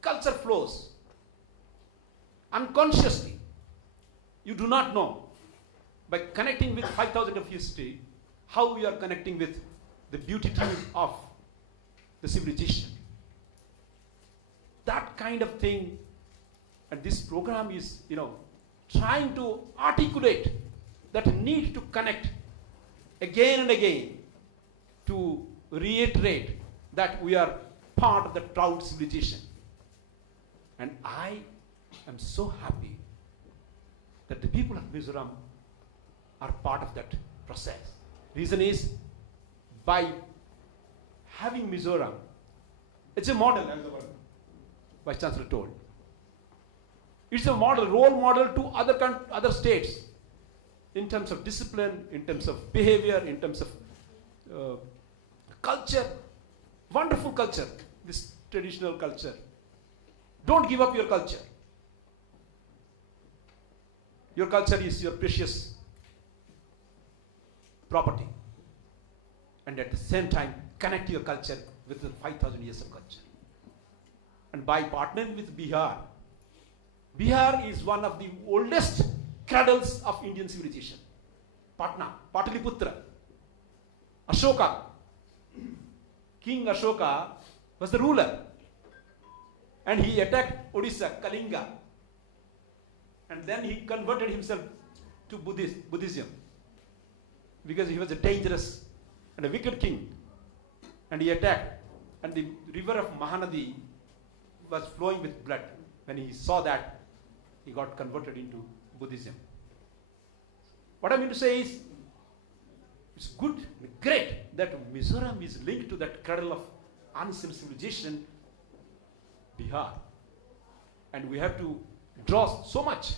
Culture flows. Unconsciously. You do not know. By connecting with 5,000 of history, how we are connecting with the beauty of the civilization. That kind of thing, and this program is, trying to articulate that need to connect again and again to reiterate that we are part of the proud civilization. And I am so happy that the people of Mizoram are part of that process. Reason is, by having Mizoram, it's a model, as the Vice Chancellor told. It's a model, role model to other states in terms of discipline, in terms of behavior, in terms of culture. Wonderful culture, this traditional culture. Don't give up your culture. Your culture is your precious property. And at the same time, connect your culture with the 5,000 years of culture. And by partnering with Bihar, Bihar is one of the oldest cradles of Indian civilization. Patna, Pataliputra, Ashoka. King Ashoka was the ruler. And he attacked Odisha, Kalinga. And then he converted himself to Buddhism. Because he was a dangerous and a wicked king. And he attacked. And the river of Mahanadi was flowing with blood. When he saw that, he got converted into Buddhism. What I mean to say is, it's good, great that Mizoram is linked to that cradle of ancient civilization, Bihar. And we have to draw so much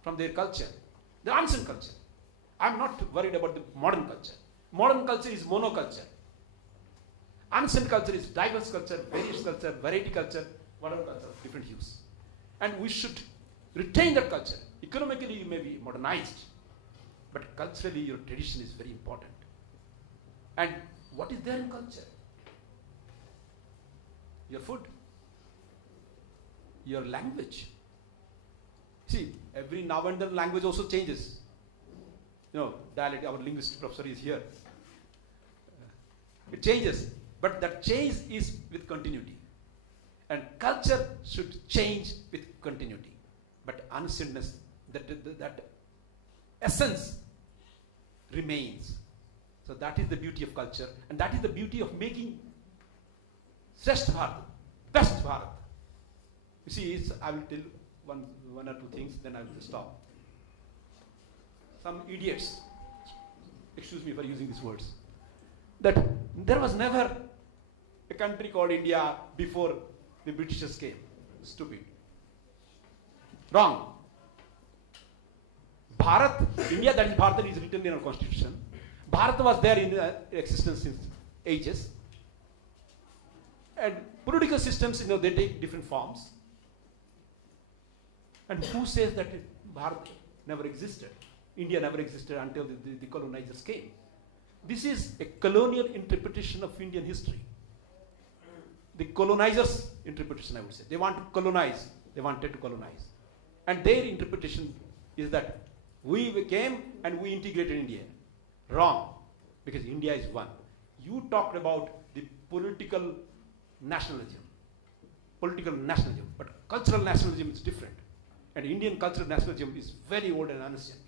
from their culture, the ancient culture. I'm not worried about the modern culture. Modern culture is monoculture. Ancient culture is diverse culture, various culture, variety culture, whatever culture of different hues. And we should retain that culture. Economically, you may be modernized, but culturally, your tradition is very important. And what is there in culture? Your food, your language. See, every now and then language also changes. Dialect, our linguist professor is here. It changes, but that change is with continuity. And culture should change with continuity. But ancientness, that essence remains. So that is the beauty of culture, and that is the beauty of making Shreshtha Bharat, best Bharat. You see, I will tell one or two things, then I will stop. Some idiots, excuse me for using these words, that there was never a country called India before the Britishers came. Stupid. Wrong. Bharat, India, that is Bharat, is written in our constitution. Bharat was there in existence since ages. And political systems, they take different forms. And who says that Bharat never existed? India never existed until the colonizers came. This is a colonial interpretation of Indian history. The colonizers' interpretation, I would say. They want to colonize. They wanted to colonize. And their interpretation is that we came and we integrated India. Wrong. Because India is one. You talked about the political nationalism. But cultural nationalism is different. And Indian cultural nationalism is very old and ancient.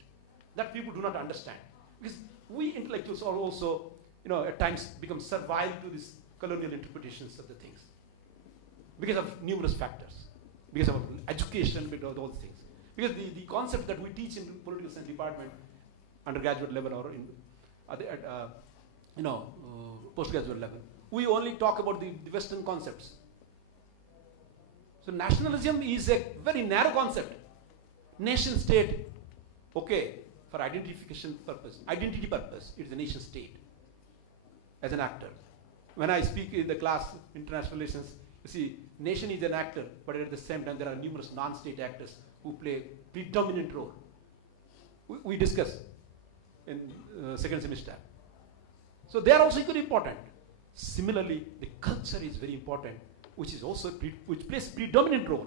That people do not understand. Because we intellectuals are also, at times become servile to these colonial interpretations of the things. Because of numerous factors. Because of education, because of those things. Because the concept that we teach in the political science department, undergraduate level or in postgraduate level. We only talk about the Western concepts. So nationalism is a very narrow concept. Nation state, okay, for identification purpose, identity purpose, it is a nation state as an actor. When I speak in the class, international relations, you see, nation is an actor, but at the same time there are numerous non-state actors who play predominant role. We discuss in second semester. So they are also equally important. Similarly, the culture is very important, which is also which plays predominant role,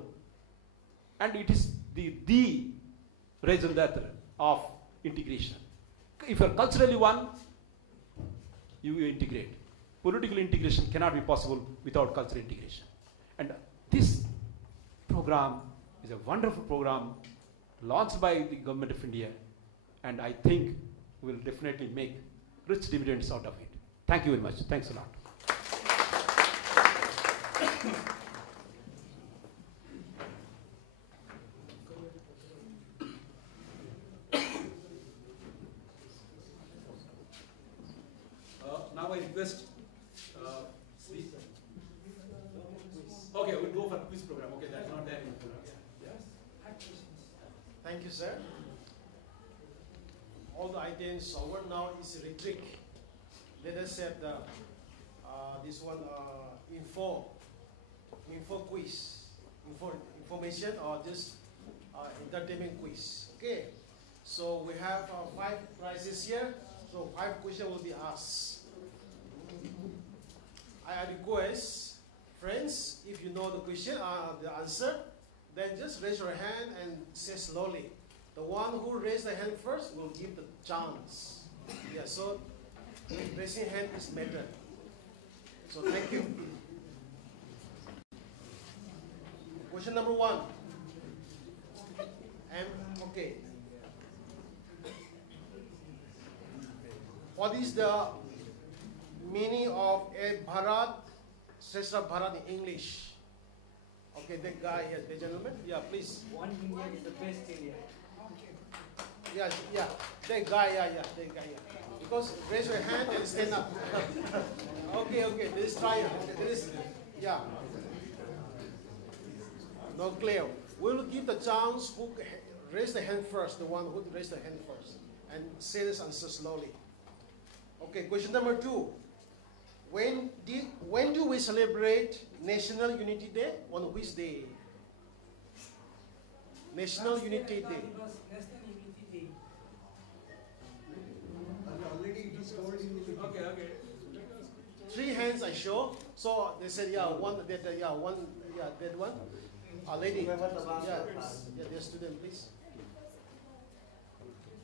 and it is the raison d'être of integration. If you are culturally one, you integrate. Political integration cannot be possible without cultural integration. And this program is a wonderful program launched by the government of India, and I think we will definitely make rich dividends out of it. Thank you very much. Thanks a lot. Now I request okay, we'll go for quiz program. Okay, that's not there in the program. Yes. Thank you, sir. All the items over now is rhetoric. Let us set this one info quiz, information or just entertainment quiz. Okay. So we have 5 prizes here. So 5 questions will be asked. I request, friends, if you know the question, the answer, then just raise your hand and say slowly. The one who raised the hand first will give the chance. Yeah, so raising hand is matter. So thank you. Question number 1. Okay. What is the meaning of a Bharat Shreshtha Bharat in English? Okay, that guy here, the gentleman. Yeah, please. One India is the best India. Yeah, that guy, that guy, Because raise your hand and stand up. Okay, this try. This, yeah. Not clear. We'll give the chance who raise the hand first, the one who raised the hand first, and say this answer slowly. Okay, question number 2. When do we celebrate National Unity Day? On which day? National Unity Day. National Unity Day. Already it is told in the Okay. 3 hands I show. So they said, yeah, one, that one. A lady. Yeah, dear student, please.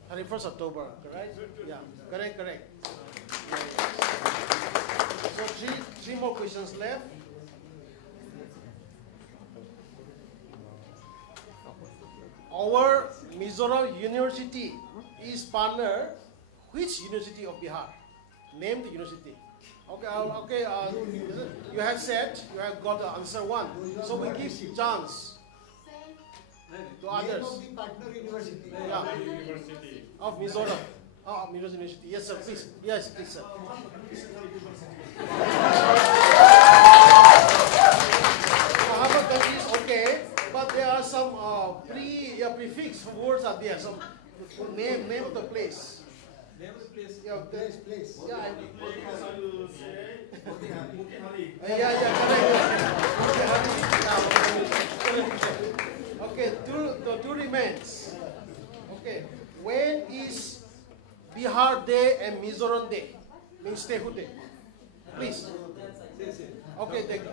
31st October, correct? Yeah, correct. Yeah. So 3 more questions left. Our Mizoram University is partner which university of Bihar? Name the university. Okay. You have said you have got the answer 1. So we give chance to others. name of the partner university. Yeah. Of Mizoram. Mizoram University. Yes, sir. Please. Yes, please, sir. Harvard countries, okay, but there are some prefix words are there. Some name of the place. Name of the place. Yeah, Place. Yeah. Correct. Okay, the 2 remains. Okay, when is Bihar Day and Mizoram Day? Means statehood day. Please. Okay, lady.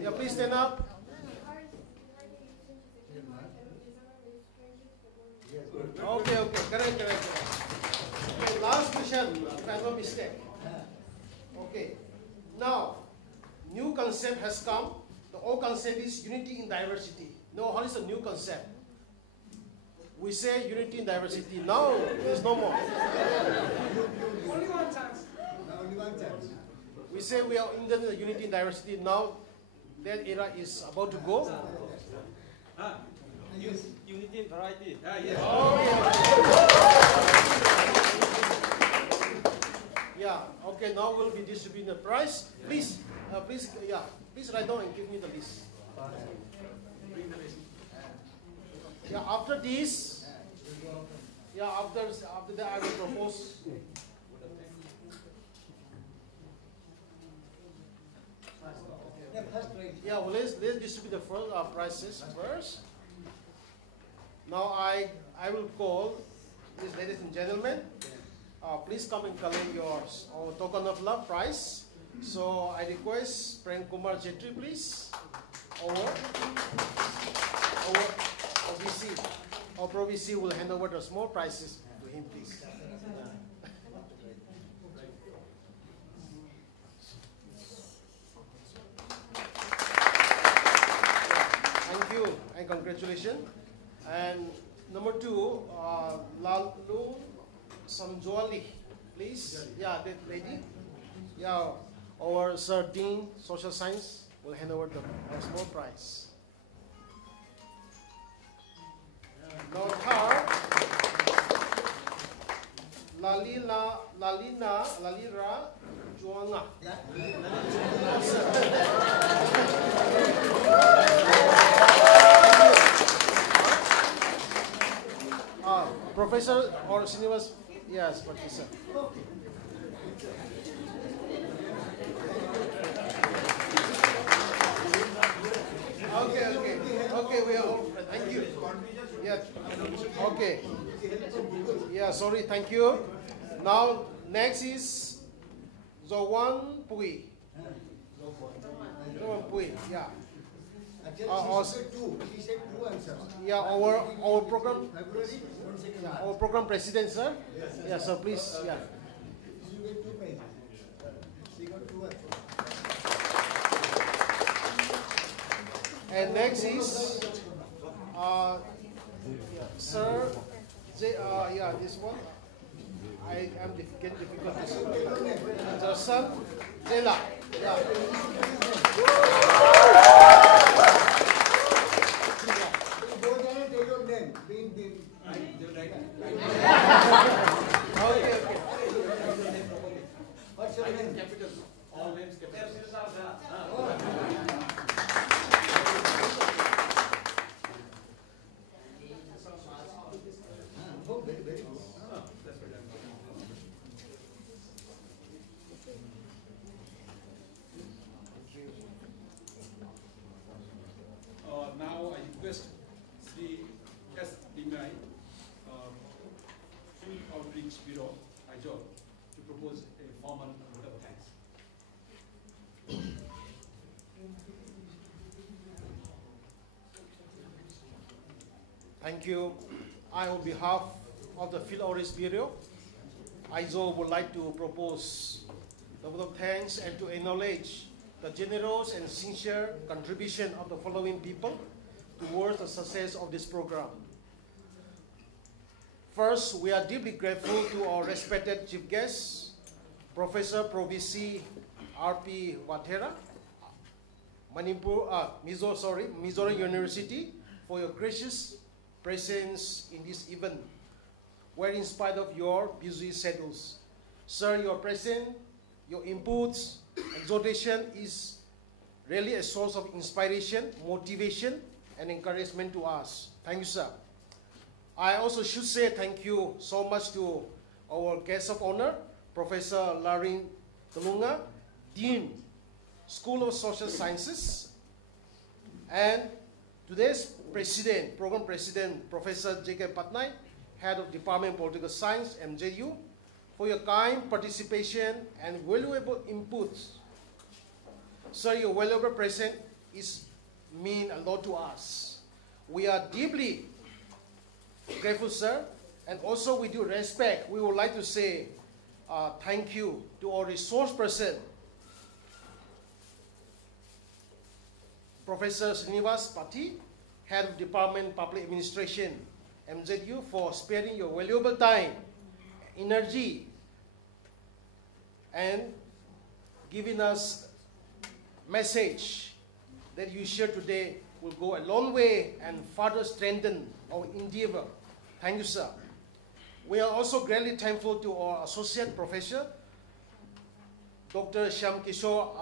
Yeah, please stand up. Okay, correct. Okay, last question, if I have no mistake. Okay, now, new concept has come. The old concept is unity in diversity. No, what is the new concept? We say unity in diversity. No, there's no more. Only one chance. Only one chance. We say we are in the unity in diversity. Now, that era is about to go. Unity in variety. Yes. Oh, yeah. Yeah, okay, now we'll be distributing the prize. Please, please write down and give me the list. Yeah, after this, after that I will propose. Yeah, well, let's distribute the first prizes first. Now I will call these ladies and gentlemen. Please come and collect yours, our token of love prize. So I request Prem Kumar Jetri, please. Our OBC. Our ProVC will hand over the small prizes to him, please. Thank you and congratulations. And number 2, Lalu Samjwali, please. Yeah, that lady. Yeah, our Sir Dean, Social Science, will hand over the small prize. Now, third, Lalira Juanga. Professor or Srinivas? Yes, Professor. Okay, we are all. Thank you. Yeah. Okay. Yeah, sorry, thank you. Now, next is Zowan Pui. Zowan Pui, yeah. Yeah, our program. Yeah, our program president, sir. Yeah, so please, yeah. And next is Sir yeah, this one. I am getting difficult to say. The son, Zela. Yeah. Okay. What's your name? Capital. All names capital. Now I request Sri S. Dimai, Field Outreach Bureau, Aizawl, to propose a formal vote of thanks. Thank you. I, on behalf of the Field Outreach Bureau, Aizawl would like to propose the vote of thanks and to acknowledge the generous and sincere contribution of the following people towards the success of this program. First, we are deeply grateful to our respected chief guest, Professor ProVC R.P. Wathera, Mizoram University, for your gracious presence in this event, where in spite of your busy schedules, sir, your presence, your inputs, exhortation is really a source of inspiration, motivation, and encouragement to us. Thank you, sir. I also should say thank you so much to our guest of honor, Professor Larin Tulunga, Dean, School of Social Sciences, and today's president, program president, Professor J.K. Patnaik, Head of Department of Political Science, MJU, for your kind participation and valuable inputs. Sir, your valuable presence mean a lot to us. We are deeply grateful, sir, and also with due respect, we would like to say thank you to our resource person, Professor Srinivas Pati, Head of Department Public Administration, MZU, for sparing your valuable time, energy, and giving us message that you share today will go a long way and further strengthen our endeavor. Thank you, sir. We are also greatly thankful to our associate professor, Dr. Shyam Kishore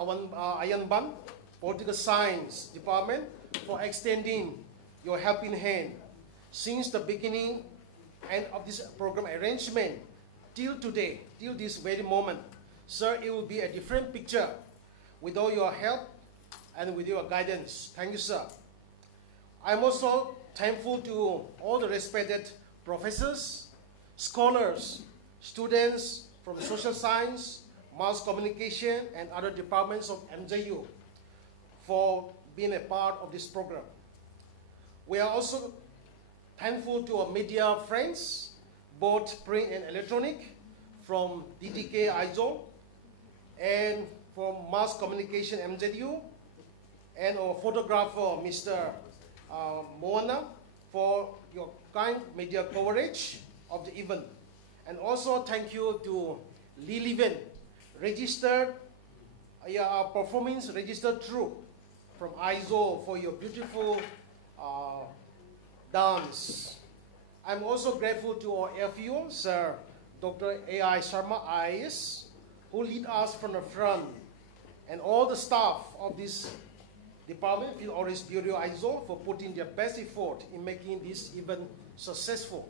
Ayanban, Political Science Department, for extending your helping hand since the beginning and of this program arrangement till today, till this very moment. Sir, it will be a different picture with all your help and with your guidance. Thank you, sir. I'm also thankful to all the respected professors, scholars, students from social science, mass communication, and other departments of MJU for being a part of this program. We are also thankful to our media friends, both print and electronic, from DDK Aizawl, and from mass communication MJU, and our photographer, Mr. Moana, for your kind media coverage of the event. And also thank you to Lee Leven, registered, performance registered troupe from Aizawl, for your beautiful dance. I'm also grateful to our FU, Sir Dr. A.I. Sharma IAS, who lead us from the front, and all the staff of this department, Field Orange Bureau Aizawl, for putting their best effort in making this event successful.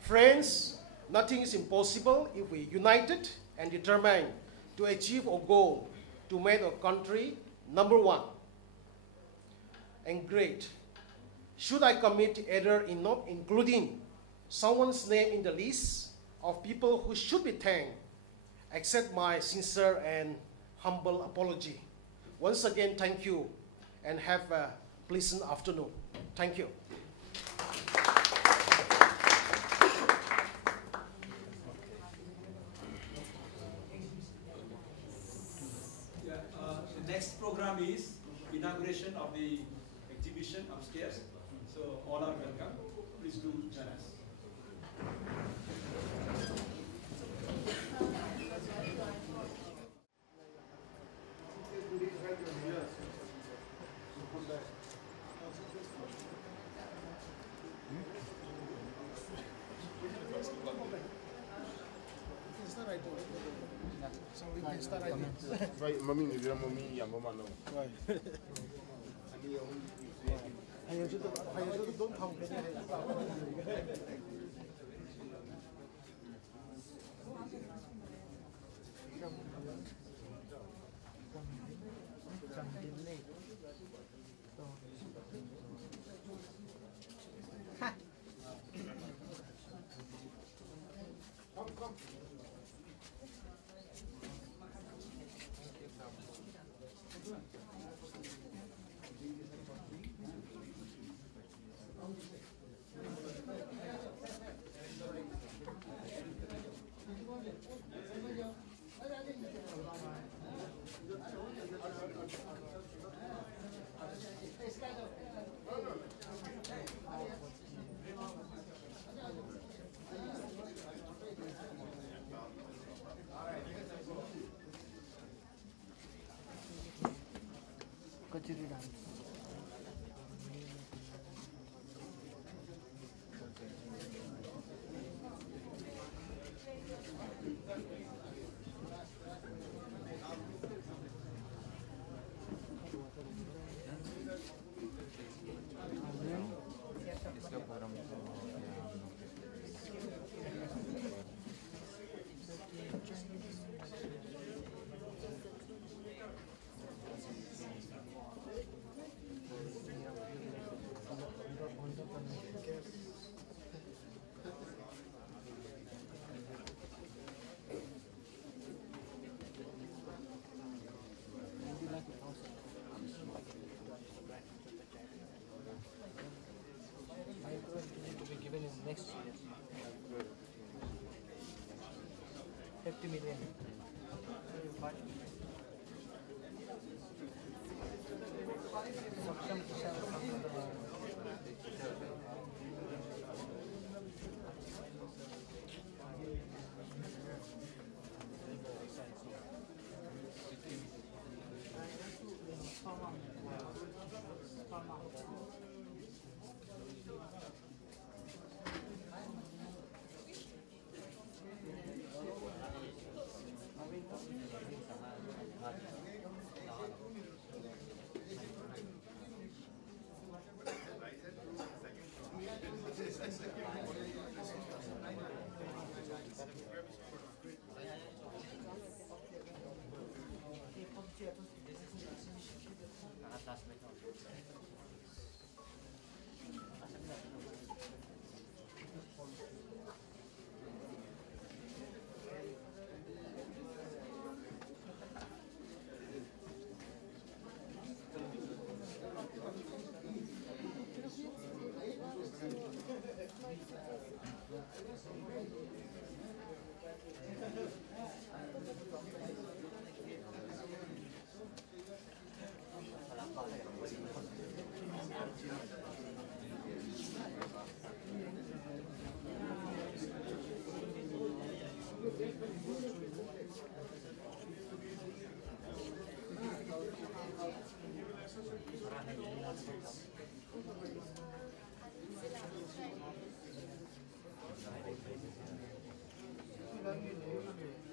Friends, nothing is impossible if we united and determined to achieve our goal to make our country number one and great. Should I commit error in not including someone's name in the list of people who should be thanked, accept my sincere and humble apology. Once again, thank you, and have a pleasant afternoon. Thank you. The next program is inauguration of the exhibition upstairs. So all are welcome. Please do join us. Right, mami ni dia mami yang mama no.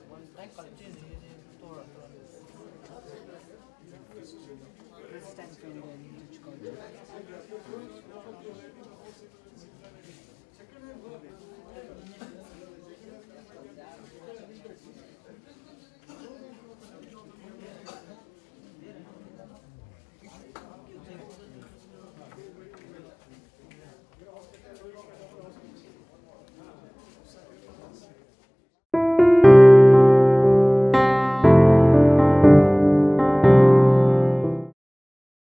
One time